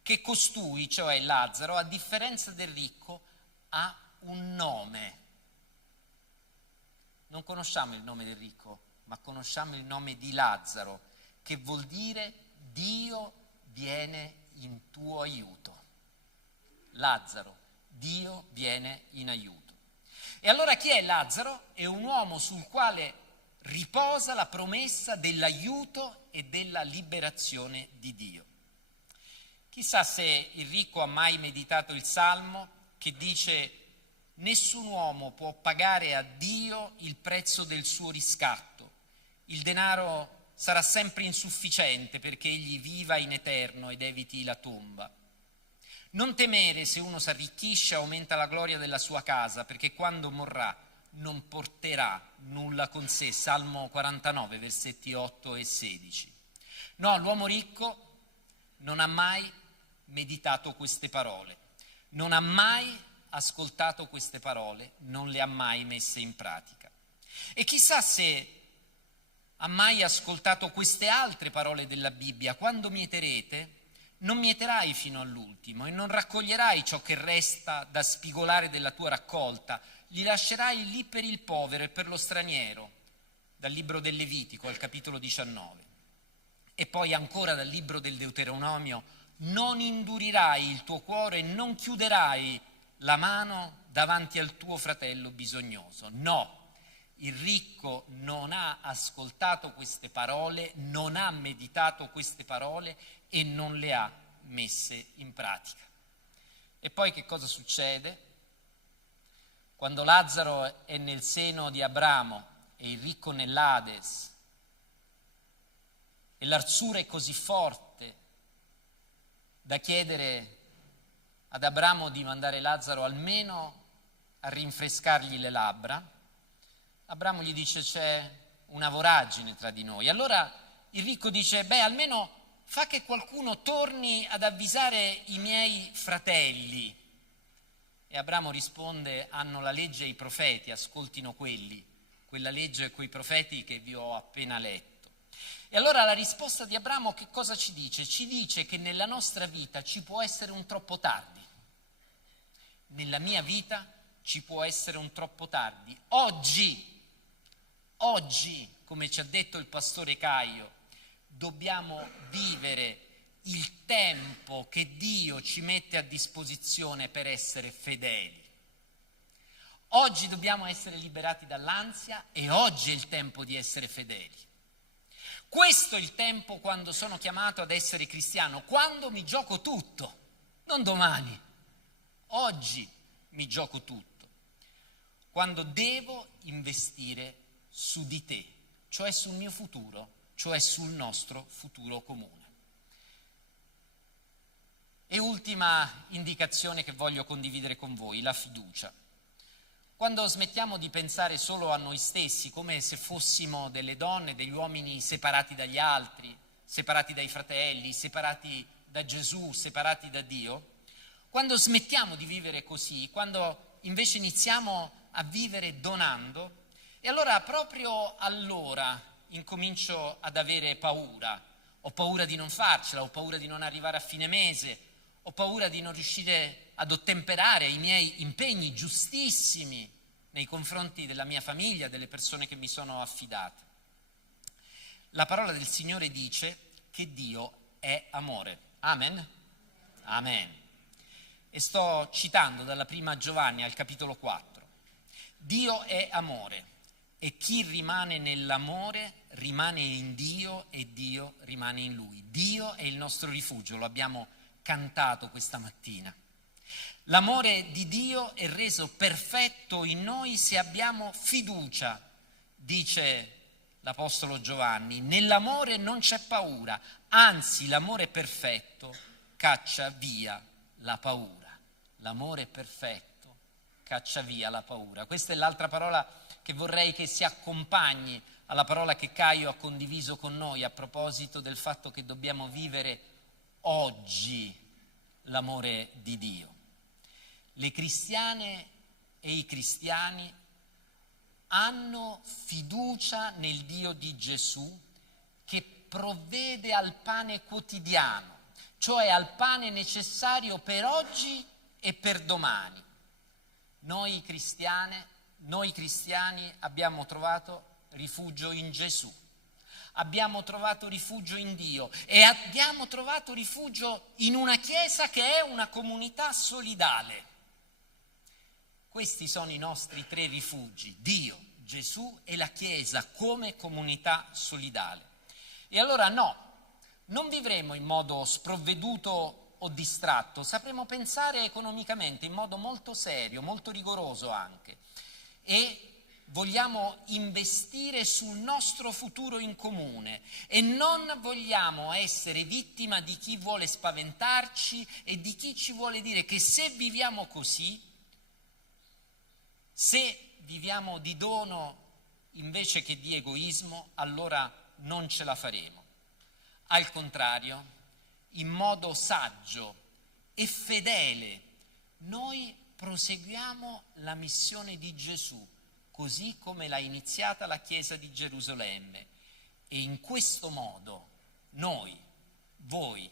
che costui, cioè Lazzaro, a differenza del ricco, ha un nome. Non conosciamo il nome del ricco, ma conosciamo il nome di Lazzaro, che vuol dire Dio viene in tuo aiuto. Lazzaro, Dio viene in aiuto. E allora chi è Lazzaro? È un uomo sul quale riposa la promessa dell'aiuto e della liberazione di Dio. Chissà se il ricco ha mai meditato il Salmo che dice: nessun uomo può pagare a Dio il prezzo del suo riscatto. Il denaro sarà sempre insufficiente perché egli viva in eterno ed eviti la tomba. Non temere se uno si arricchisce, aumenta la gloria della sua casa, perché quando morrà non porterà nulla con sé. Salmo 49, versetti 8 e 16. No, l'uomo ricco non ha mai meditato queste parole, non ha mai ascoltato queste parole, non le ha mai messe in pratica. E chissà se ha mai ascoltato queste altre parole della Bibbia: quando mieterete, non mieterai fino all'ultimo e non raccoglierai ciò che resta da spigolare della tua raccolta, li lascerai lì per il povero e per lo straniero, dal libro del Levitico al capitolo 19. E poi ancora dal libro del Deuteronomio: non indurirai il tuo cuore e non chiuderai la mano davanti al tuo fratello bisognoso. No, il ricco non ha ascoltato queste parole, non ha meditato queste parole e non le ha messe in pratica. E poi che cosa succede? Quando Lazzaro è nel seno di Abramo e il ricco nell'Ades, e l'arsura è così forte da chiedere ad Abramo di mandare Lazzaro almeno a rinfrescargli le labbra. Abramo gli dice: c'è una voragine tra di noi. Allora il ricco dice: beh, almeno fa che qualcuno torni ad avvisare i miei fratelli. E Abramo risponde: hanno la legge e i profeti, ascoltino quelli, quella legge e quei profeti che vi ho appena letto. E allora la risposta di Abramo che cosa ci dice? Ci dice che nella nostra vita ci può essere un troppo tardi. Nella mia vita ci può essere un troppo tardi. Oggi, come ci ha detto il pastore Caio, dobbiamo vivere il tempo che Dio ci mette a disposizione per essere fedeli. Oggi dobbiamo essere liberati dall'ansia e oggi è il tempo di essere fedeli. Questo è il tempo quando sono chiamato ad essere cristiano, quando mi gioco tutto, non domani. Oggi mi gioco tutto, quando devo investire su di te, cioè sul mio futuro, cioè sul nostro futuro comune. E ultima indicazione che voglio condividere con voi, la fiducia. Quando smettiamo di pensare solo a noi stessi, come se fossimo delle donne, degli uomini separati dagli altri, separati dai fratelli, separati da Gesù, separati da Dio, quando smettiamo di vivere così, quando invece iniziamo a vivere donando, e allora proprio allora incomincio ad avere paura. Ho paura di non farcela, ho paura di non arrivare a fine mese, ho paura di non riuscire ad ottemperare ai miei impegni giustissimi nei confronti della mia famiglia, delle persone che mi sono affidate. La parola del Signore dice che Dio è amore. Amen? Amen. E sto citando dalla prima Giovanni al capitolo 4. Dio è amore e chi rimane nell'amore rimane in Dio e Dio rimane in lui. Dio è il nostro rifugio, lo abbiamo cantato questa mattina. L'amore di Dio è reso perfetto in noi se abbiamo fiducia, dice l'Apostolo Giovanni. Nell'amore non c'è paura, anzi l'amore perfetto caccia via la paura. L'amore perfetto caccia via la paura. Questa è l'altra parola che vorrei che si accompagni alla parola che Caio ha condiviso con noi a proposito del fatto che dobbiamo vivere oggi l'amore di Dio. Le cristiane e i cristiani hanno fiducia nel Dio di Gesù che provvede al pane quotidiano, cioè al pane necessario per oggi e per domani. Noi cristiani abbiamo trovato rifugio in Gesù. Abbiamo trovato rifugio in Dio e abbiamo trovato rifugio in una chiesa che è una comunità solidale. Questi sono i nostri tre rifugi: Dio, Gesù e la Chiesa come comunità solidale. E allora non vivremo in modo sprovveduto o distratto, sapremo pensare economicamente in modo molto serio, molto rigoroso anche, e vogliamo investire sul nostro futuro in comune e non vogliamo essere vittima di chi vuole spaventarci e di chi ci vuole dire che se viviamo così, se viviamo di dono invece che di egoismo, allora non ce la faremo. Al contrario, in modo saggio e fedele, noi proseguiamo la missione di Gesù, così come l'ha iniziata la Chiesa di Gerusalemme. E in questo modo noi, voi,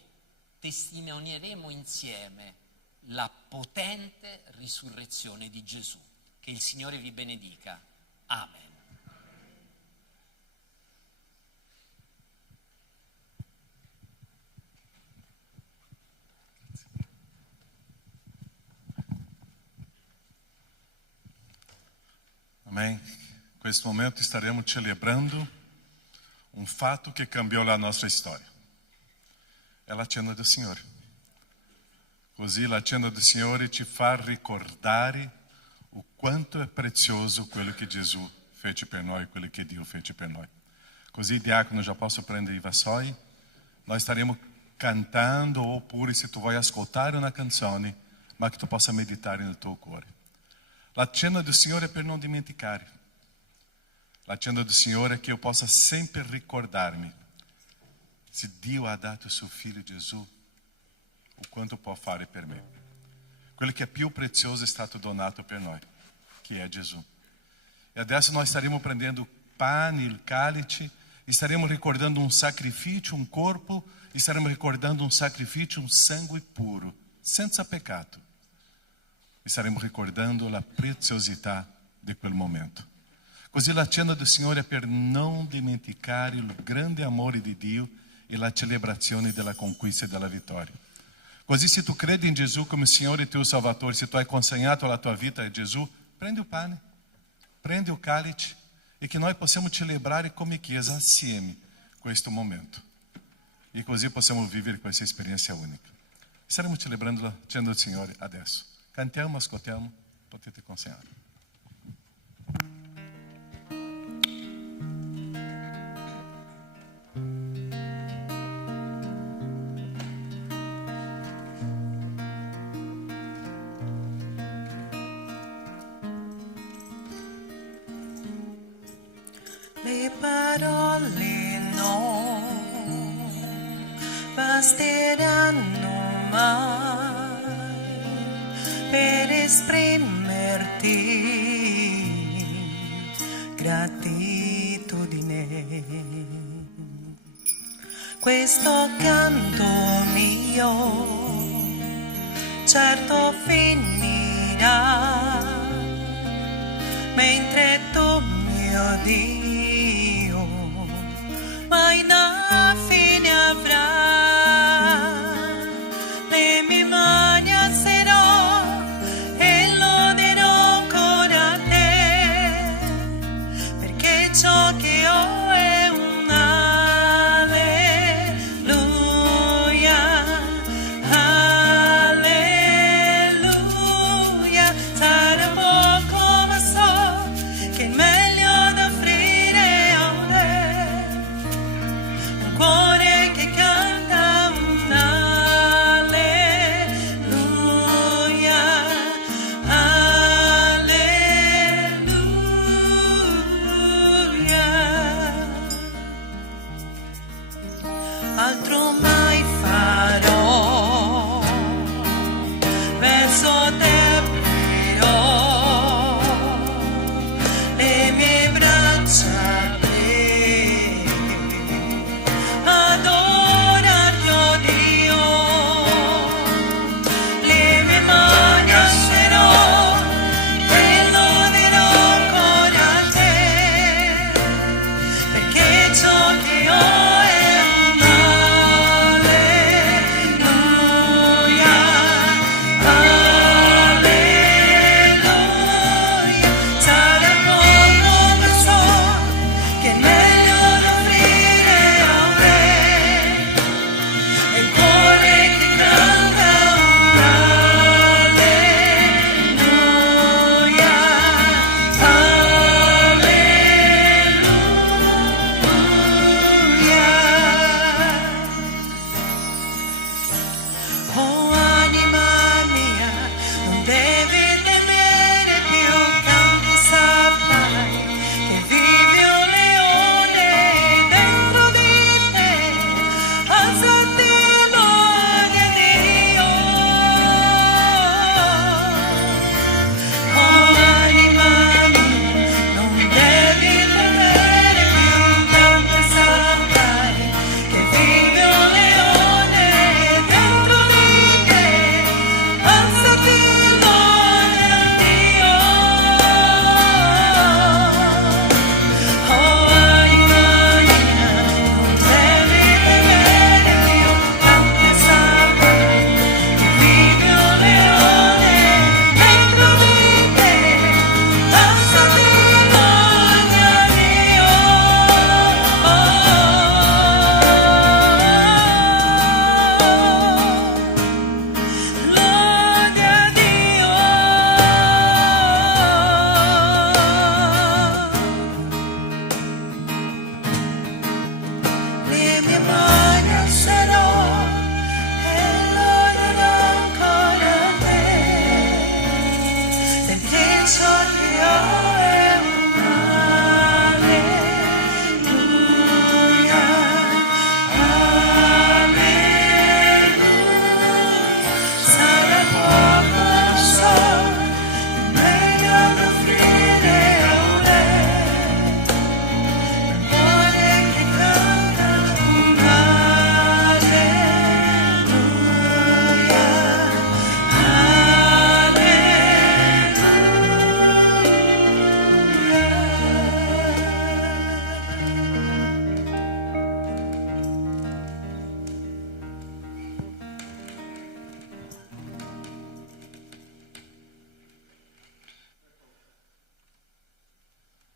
testimonieremo insieme la potente risurrezione di Gesù. Che il Signore vi benedica. Amen. Amém? In questo momento staremo celebrando un fatto che cambiò la nostra storia. È la cena del Signore. Così la cena del Signore ci fa ricordare o quanto è prezioso quello che Gesù fece per noi, quello che Dio fece per noi. Così, diacono, já posso prendere i vassoi? Nós staremo cantando, oppure se tu vuoi ascoltare una canzone, ma che tu possa meditare nel tuo cuore. La cena do Senhor é per non dimenticare. La cena do Senhor é que eu possa sempre ricordar-me. Se Dio ha dato suo figlio Gesù, o quanto può fare per me. Quello che è più prezioso è stato donato per noi, che è Gesù. E adesso nós estaremo prendendo o pane, il cálice, estaremo ricordando um sacrifício, um corpo, estaremo ricordando um sacrifício, um sangue puro, senza peccato. Estaremo ricordando la preziosità di quel momento. Così la cena do Signore è per non dimenticare il grande amore di Dio e la celebrazione della conquista e della vittoria. Così se tu credi in Gesù come Signore e tuo Salvatore, se tu hai consegnato la tua vita a Gesù, prendi o pane, prendi o cálice e che noi possiamo celebrare come Chiesa assieme questo momento. E così possiamo vivere questa esperienza unica. Staremo celebrando la cena del Signore adesso. Cantiamo, ascoltiamo, potete consegnare. Le parole non basteranno mai per esprimerti gratitudine. Questo canto mio certo finirà, mentre tu, mio Dio, mai una fine avrà. Le mie mani alzerò e loderò ancora te, perché ciò che ho è un alleluia, alleluia. Sarà poco ma so che il meglio da offrire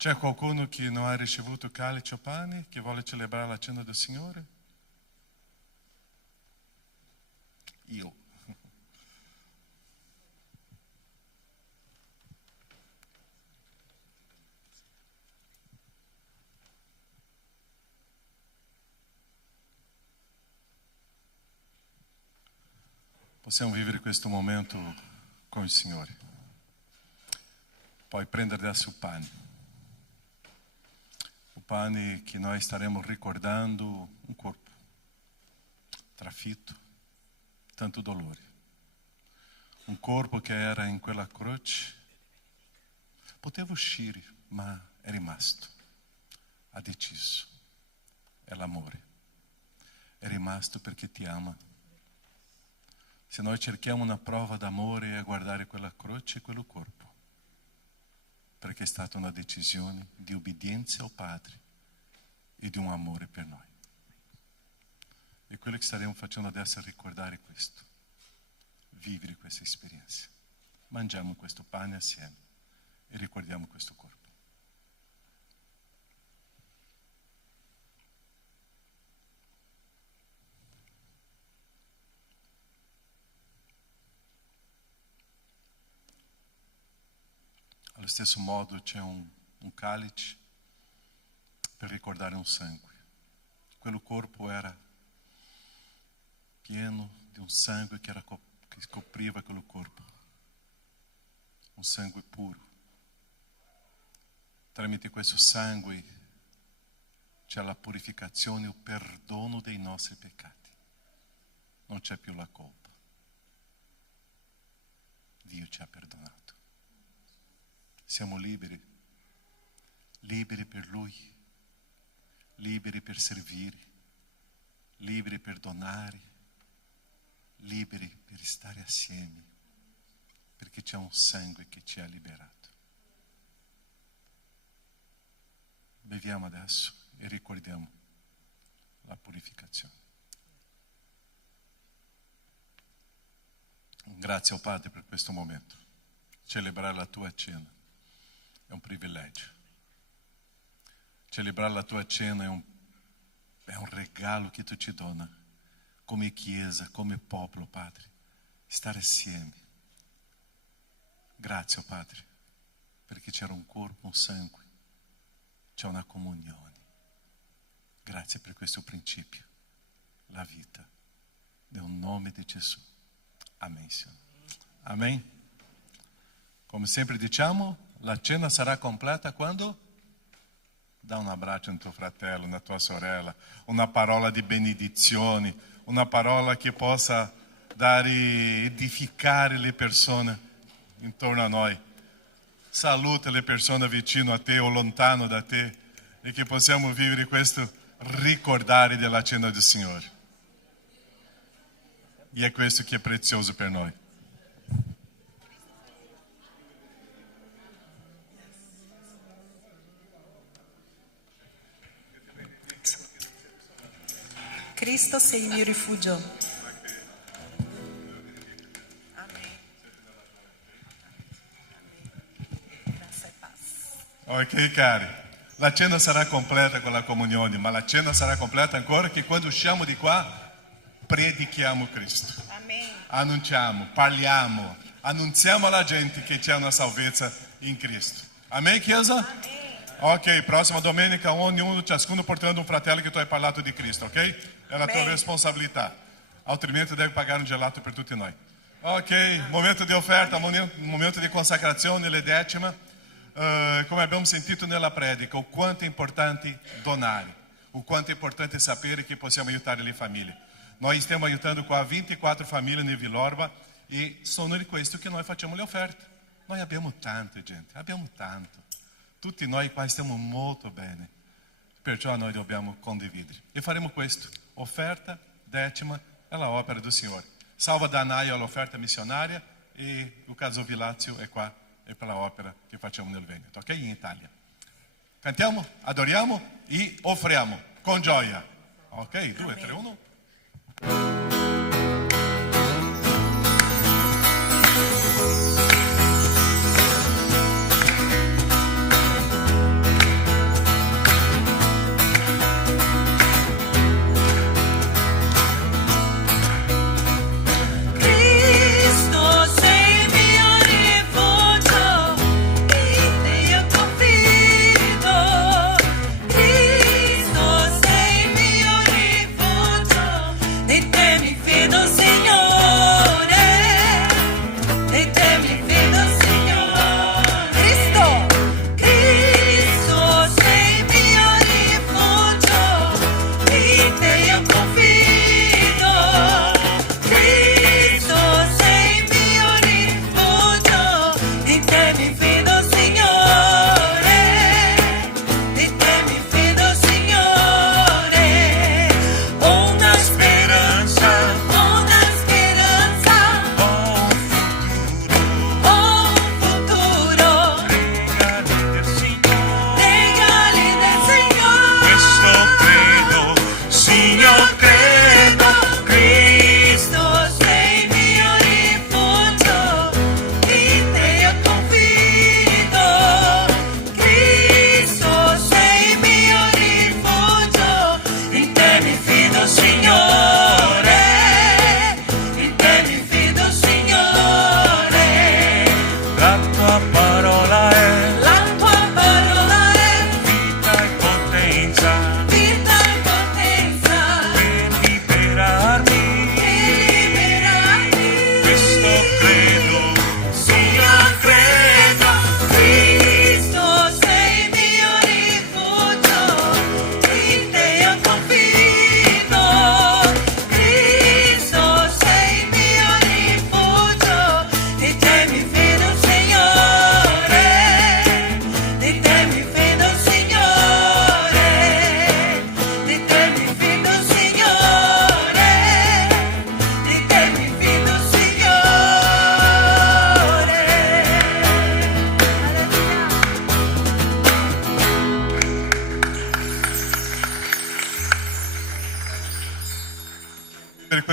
C'è qualcuno che non ha ricevuto calice o pane, che vuole celebrare la cena del Signore? Io. Possiamo vivere questo momento con il Signore. Poi prendere adesso il pane. O pane che noi staremo ricordando un corpo trafitto, tanto dolore. Un corpo che era in quella croce, poteva uscire, ma è rimasto. Ha deciso. È l'amore. È rimasto perché ti ama. Se noi cerchiamo una prova d'amore è guardare quella croce e quello corpo, perché è stata una decisione di obbedienza al Padre e di un amore per noi. E quello che staremo facendo adesso è ricordare questo, vivere questa esperienza. Mangiamo questo pane assieme e ricordiamo questo corpo. Allo stesso modo c'è un calice per ricordare un sangue. Quello corpo era pieno di un sangue che copriva quello corpo. Un sangue puro. Tramite questo sangue c'è la purificazione e il perdono dei nostri peccati. Non c'è più la colpa. Dio ci ha perdonato. Siamo liberi, liberi per Lui, liberi per servire, liberi per donare, liberi per stare assieme, perché c'è un sangue che ci ha liberato. Beviamo adesso e ricordiamo la purificazione. Grazie al Padre per questo momento. Celebrare la tua cena è un privilegio. Celebrare la tua cena è un regalo che tu ci dona come Chiesa, come popolo, Padre. Stare assieme. Grazie, Padre, perché c'era un corpo, un sangue, c'è una comunione. Grazie per questo principio, la vita, nel nome di Gesù. Amen, Signore. Amen. Come sempre diciamo, la cena sarà completa quando? Dà un abbraccio al tuo fratello, alla tua sorella, una parola di benedizione, una parola che possa edificare le persone intorno a noi. Saluta le persone vicino a te o lontano da te e che possiamo vivere questo ricordare della cena del Signore. E è questo che è prezioso per noi. Cristo sei il mio rifugio. Amen. Grazie e paz. Ok, cari, la cena sarà completa con la comunione, ma la cena sarà completa ancora che quando usciamo di qua predichiamo Cristo. Amen. Annunciamo, parliamo, annunziamo alla gente che c'è una salvezza in Cristo. Amen, Chiesa? Amen. Ok, prossima domenica ognuno, ciascuno portando un fratello che tu hai parlato di Cristo, ok? È la tua Amen. responsabilità. Altrimenti devi pagare un gelato per tutti noi. Ok, momento di offerta, momento di consacrazione, le decima. Come abbiamo sentito nella predica, o quanto è importante donare, o quanto è importante sapere che possiamo aiutare le famiglie. Noi stiamo aiutando qua 24 famiglie nel Villorba e sono di questo che noi facciamo le offerte. Noi abbiamo tanto, gente, abbiamo tanto. Tutti noi qua stiamo molto bene, perciò noi dobbiamo condividere. E faremo questo, offerta, decima, è la opera del Signore. Salva Danaio all'offerta missionaria e il caso Vilazio è qua, è per la opera che facciamo nel Veneto, ok? In Italia. Cantiamo, adoriamo e offriamo con gioia. Ok, 2, 3, 1.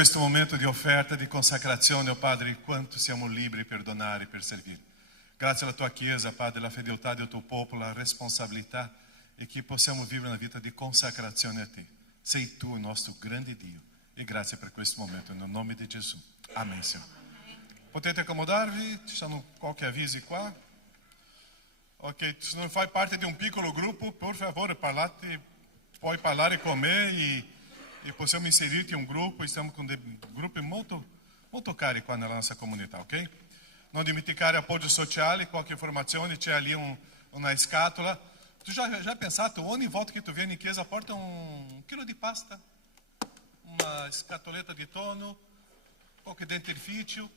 questo momento di offerta, di consacrazione, oh Padre, quanto siamo liberi per donare e per servire. Grazie alla tua Chiesa, Padre, la fedeltà del tuo popolo, la responsabilità e che possiamo vivere una vita di consacrazione a te. Sei tu il nostro grande Dio e grazie per questo momento, nel nome di Gesù. Amen, Signore. Potete accomodarvi, ci sono qualche avvisi qua. Ok, se non fai parte di un piccolo gruppo, per favore puoi parlare con me e possiamo inserirti in un gruppo. Stiamo con dei gruppi molto, molto cari qua nella nostra comunità, ok? Non dimenticare appoggio sociale, qualche informazione, c'è lì una scatola. Tu já hai pensato, ogni volta che tu vieni in chiesa porta un chilo di pasta, una scatoletta di tonno, qualche dentifricio?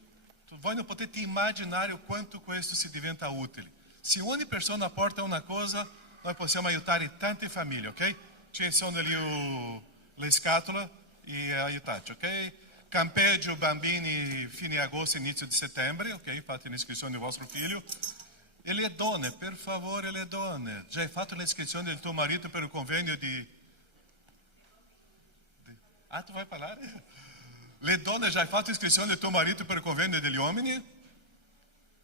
Tu non potete immaginare o quanto questo si diventa utile. Se ogni persona porta una cosa, noi possiamo aiutare tante famiglie, ok? Ci sono lì le scatole e aiutarci, ok? Campeggio bambini fine agosto, inizio di settembre, ok? Fate l'iscrizione del vostro figlio. E le donne, per favore, le donne. Già hai fatto l'iscrizione del tuo marito per il convegno di... Ah, tu vai parlare? Le donne, já hai fatto l'iscrizione del tuo marito per il convegno degli uomini?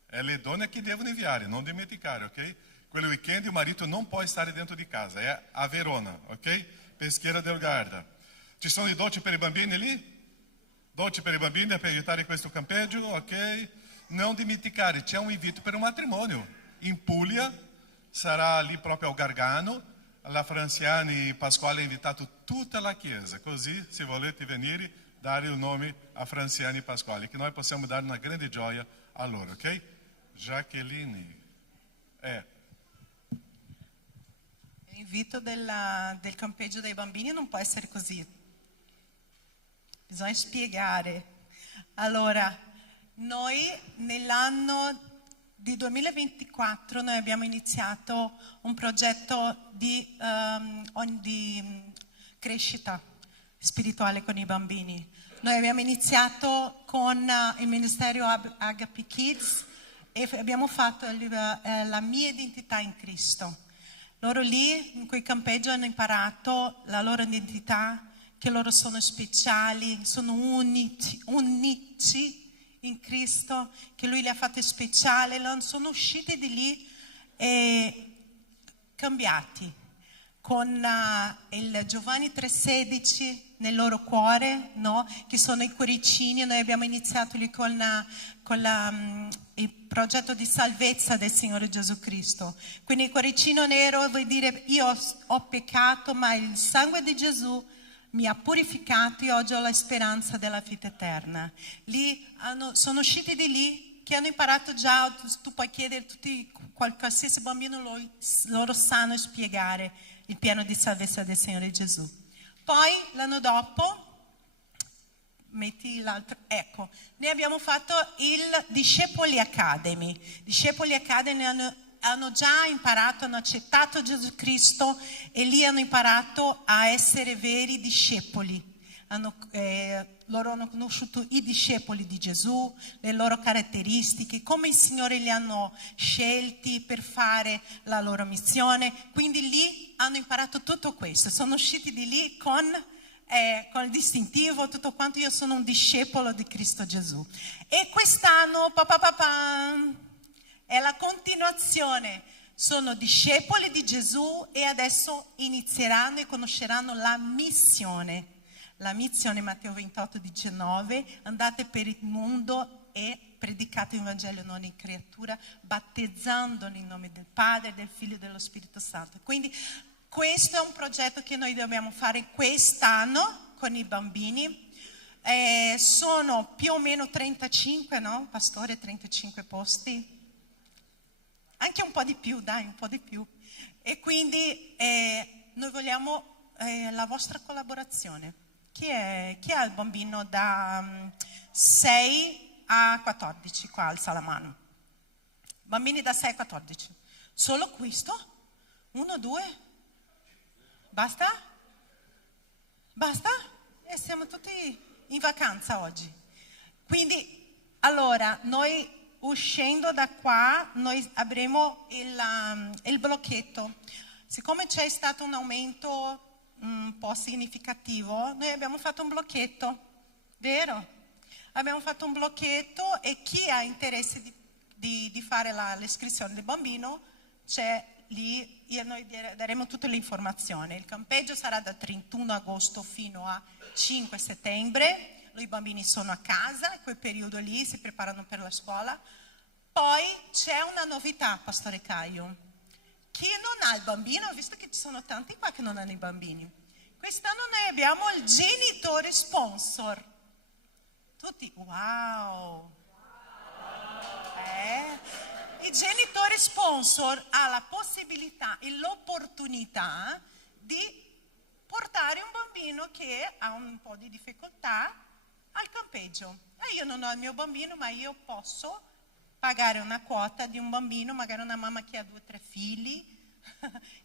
È le donne che devono inviare, non dimenticare, ok? Quel weekend il marito non può stare dentro di casa, è a Verona, ok? Peschiera del Garda. Ci sono i dolci per i bambini lì? Dolci per i bambini per aiutare questo campeggio, ok? Non dimenticare, c'è un invito per un matrimonio. In Puglia, sarà lì proprio al Gargano. La Franciani Pasquale ha invitato tutta la chiesa, così se volete venire, dare il nome a Franciani Pasquale, che noi possiamo dare una grande gioia a loro, ok? Jacqueline. L'invito del campeggio dei bambini non può essere così. Bisogna spiegare. Allora, noi nell'anno di 2024 noi abbiamo iniziato un progetto di crescita spirituale con i bambini. Noi abbiamo iniziato con il Ministero Agape Kids e abbiamo fatto la mia identità in Cristo. Loro lì, in quel campeggio, hanno imparato la loro identità, che loro sono speciali, sono unici in Cristo, che Lui li ha fatti speciali, sono usciti di lì e cambiati, con il Giovanni 3,16 nel loro cuore, no? Che sono i cuoricini. Noi abbiamo iniziato lì con il progetto di salvezza del Signore Gesù Cristo. Quindi il cuoricino nero vuol dire io ho peccato, ma il sangue di Gesù mi ha purificato e oggi ho la speranza della vita eterna. Lì sono usciti di lì che hanno imparato già, tu puoi chiedere qualsiasi bambino loro sanno spiegare il piano di salvezza del Signore Gesù. Poi l'anno dopo, metti l'altro, ecco, noi abbiamo fatto il Discepoli Academy. Discepoli Academy hanno già imparato, hanno accettato Gesù Cristo e lì hanno imparato a essere veri discepoli. Loro hanno conosciuto i discepoli di Gesù, le loro caratteristiche, come il Signore li hanno scelti per fare la loro missione. Quindi lì hanno imparato tutto questo, sono usciti di lì con il distintivo, tutto quanto. Io sono un discepolo di Cristo Gesù. E quest'anno, è la continuazione. Sono discepoli di Gesù e adesso inizieranno e conosceranno la missione. La missione, Matteo 28,19, andate per il mondo e predicate il Vangelo a ogni creatura, battezzandoli in nome del Padre, del Figlio e dello Spirito Santo. Quindi questo è un progetto che noi dobbiamo fare quest'anno con i bambini. Sono più o meno 35, no? Pastore, 35 posti. Anche un po' di più, dai, un po' di più. E quindi noi vogliamo la vostra collaborazione. Chi ha il bambino da 6 a 14? Qua alza la mano. Bambini da 6 a 14. Solo questo? 1, 2? Basta? Basta? E siamo tutti in vacanza oggi. Quindi, allora, noi uscendo da qua, noi avremo il blocchetto. Siccome c'è stato un aumento un po' significativo, noi abbiamo fatto un blocchetto Vero? Abbiamo fatto un blocchetto e chi ha interesse di fare l'iscrizione del bambino c'è lì, noi daremo tutte le informazioni. Il campeggio sarà dal 31 agosto fino a 5 settembre. I bambini sono a casa, in quel periodo lì si preparano per la scuola. Poi c'è una novità, Pastore Caio. Chi non ha il bambino, ho visto che ci sono tanti qua che non hanno i bambini. Quest'anno noi abbiamo il genitore sponsor. Tutti, wow! Il genitore sponsor ha la possibilità e l'opportunità di portare un bambino che ha un po' di difficoltà al campeggio. Io non ho il mio bambino, ma io posso pagare una quota di un bambino, magari una mamma che ha 2 o 3 figli,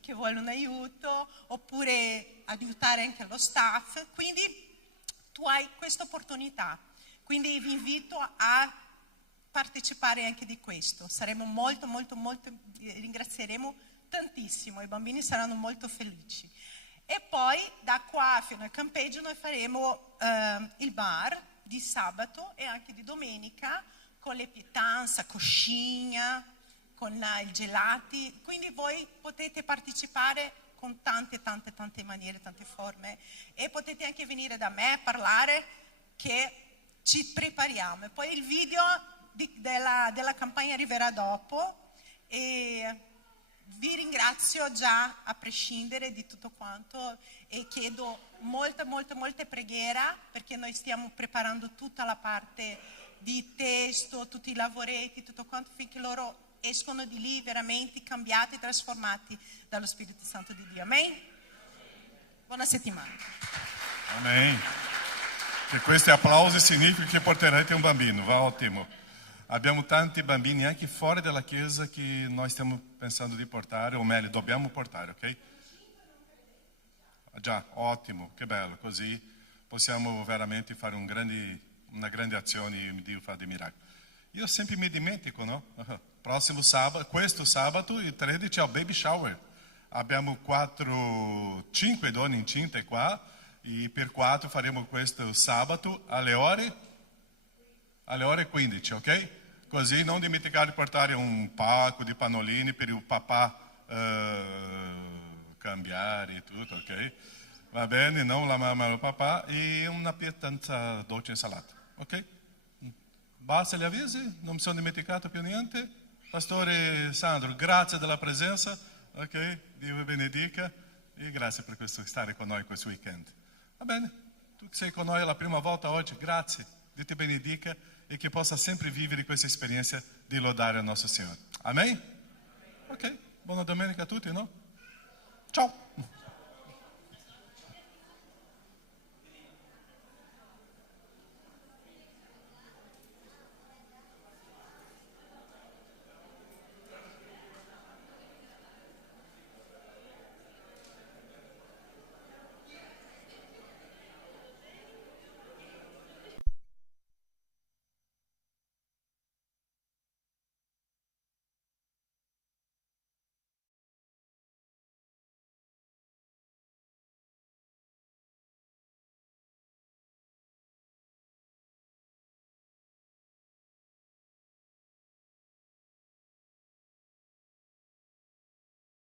che vuole un aiuto, oppure aiutare anche lo staff. Quindi tu hai questa opportunità. Quindi vi invito a partecipare anche di questo. Saremo molto, ringrazieremo tantissimo, i bambini saranno molto felici. E poi da qua fino al campeggio noi faremo il bar di sabato e anche di domenica con le pietanze, coscina, con i gelati. Quindi voi potete partecipare con tante maniere, tante forme, e potete anche venire da me a parlare che ci prepariamo. E poi il video della campagna arriverà dopo e vi ringrazio già a prescindere di tutto quanto e chiedo molta preghiera, perché noi stiamo preparando tutta la parte di testo, tutti i lavoretti, tutto quanto, finché loro escono di lì veramente cambiati, trasformati dallo Spirito Santo di Dio. Amen? Buona settimana. Amém. Che questi applausi significano che porterete un bambino, va ottimo. Abbiamo tanti bambini anche fuori dalla chiesa che noi stiamo pensando di portare, o meglio, dobbiamo portare, ok? Già, ottimo, che bello, così possiamo veramente fare una grande azione e Dio fa dei miracoli. Io sempre mi dimentico, no? Prossimo sabato, questo sabato, il 13, è il baby shower. Abbiamo 5 donne incinte qua, e per 4 faremo questo sabato alle ore 15, ok? Così non dimenticare di portare un pacco di pannolini per il papà cambiare e tutto, ok? Va bene, non la mamma e il papà, e una pietanza dolce insalata, ok? Basta gli avvisi? Non mi sono dimenticato più niente? Pastore Sandro, grazie della presenza, ok? Dio vi benedica e grazie per questo stare con noi questo weekend. Va bene? Tu che sei con noi la prima volta oggi, grazie. Dio ti benedica e che possa sempre vivere questa esperienza di lodare il nostro Signore. Amen? Ok, buona domenica a tutti, no? Ciao!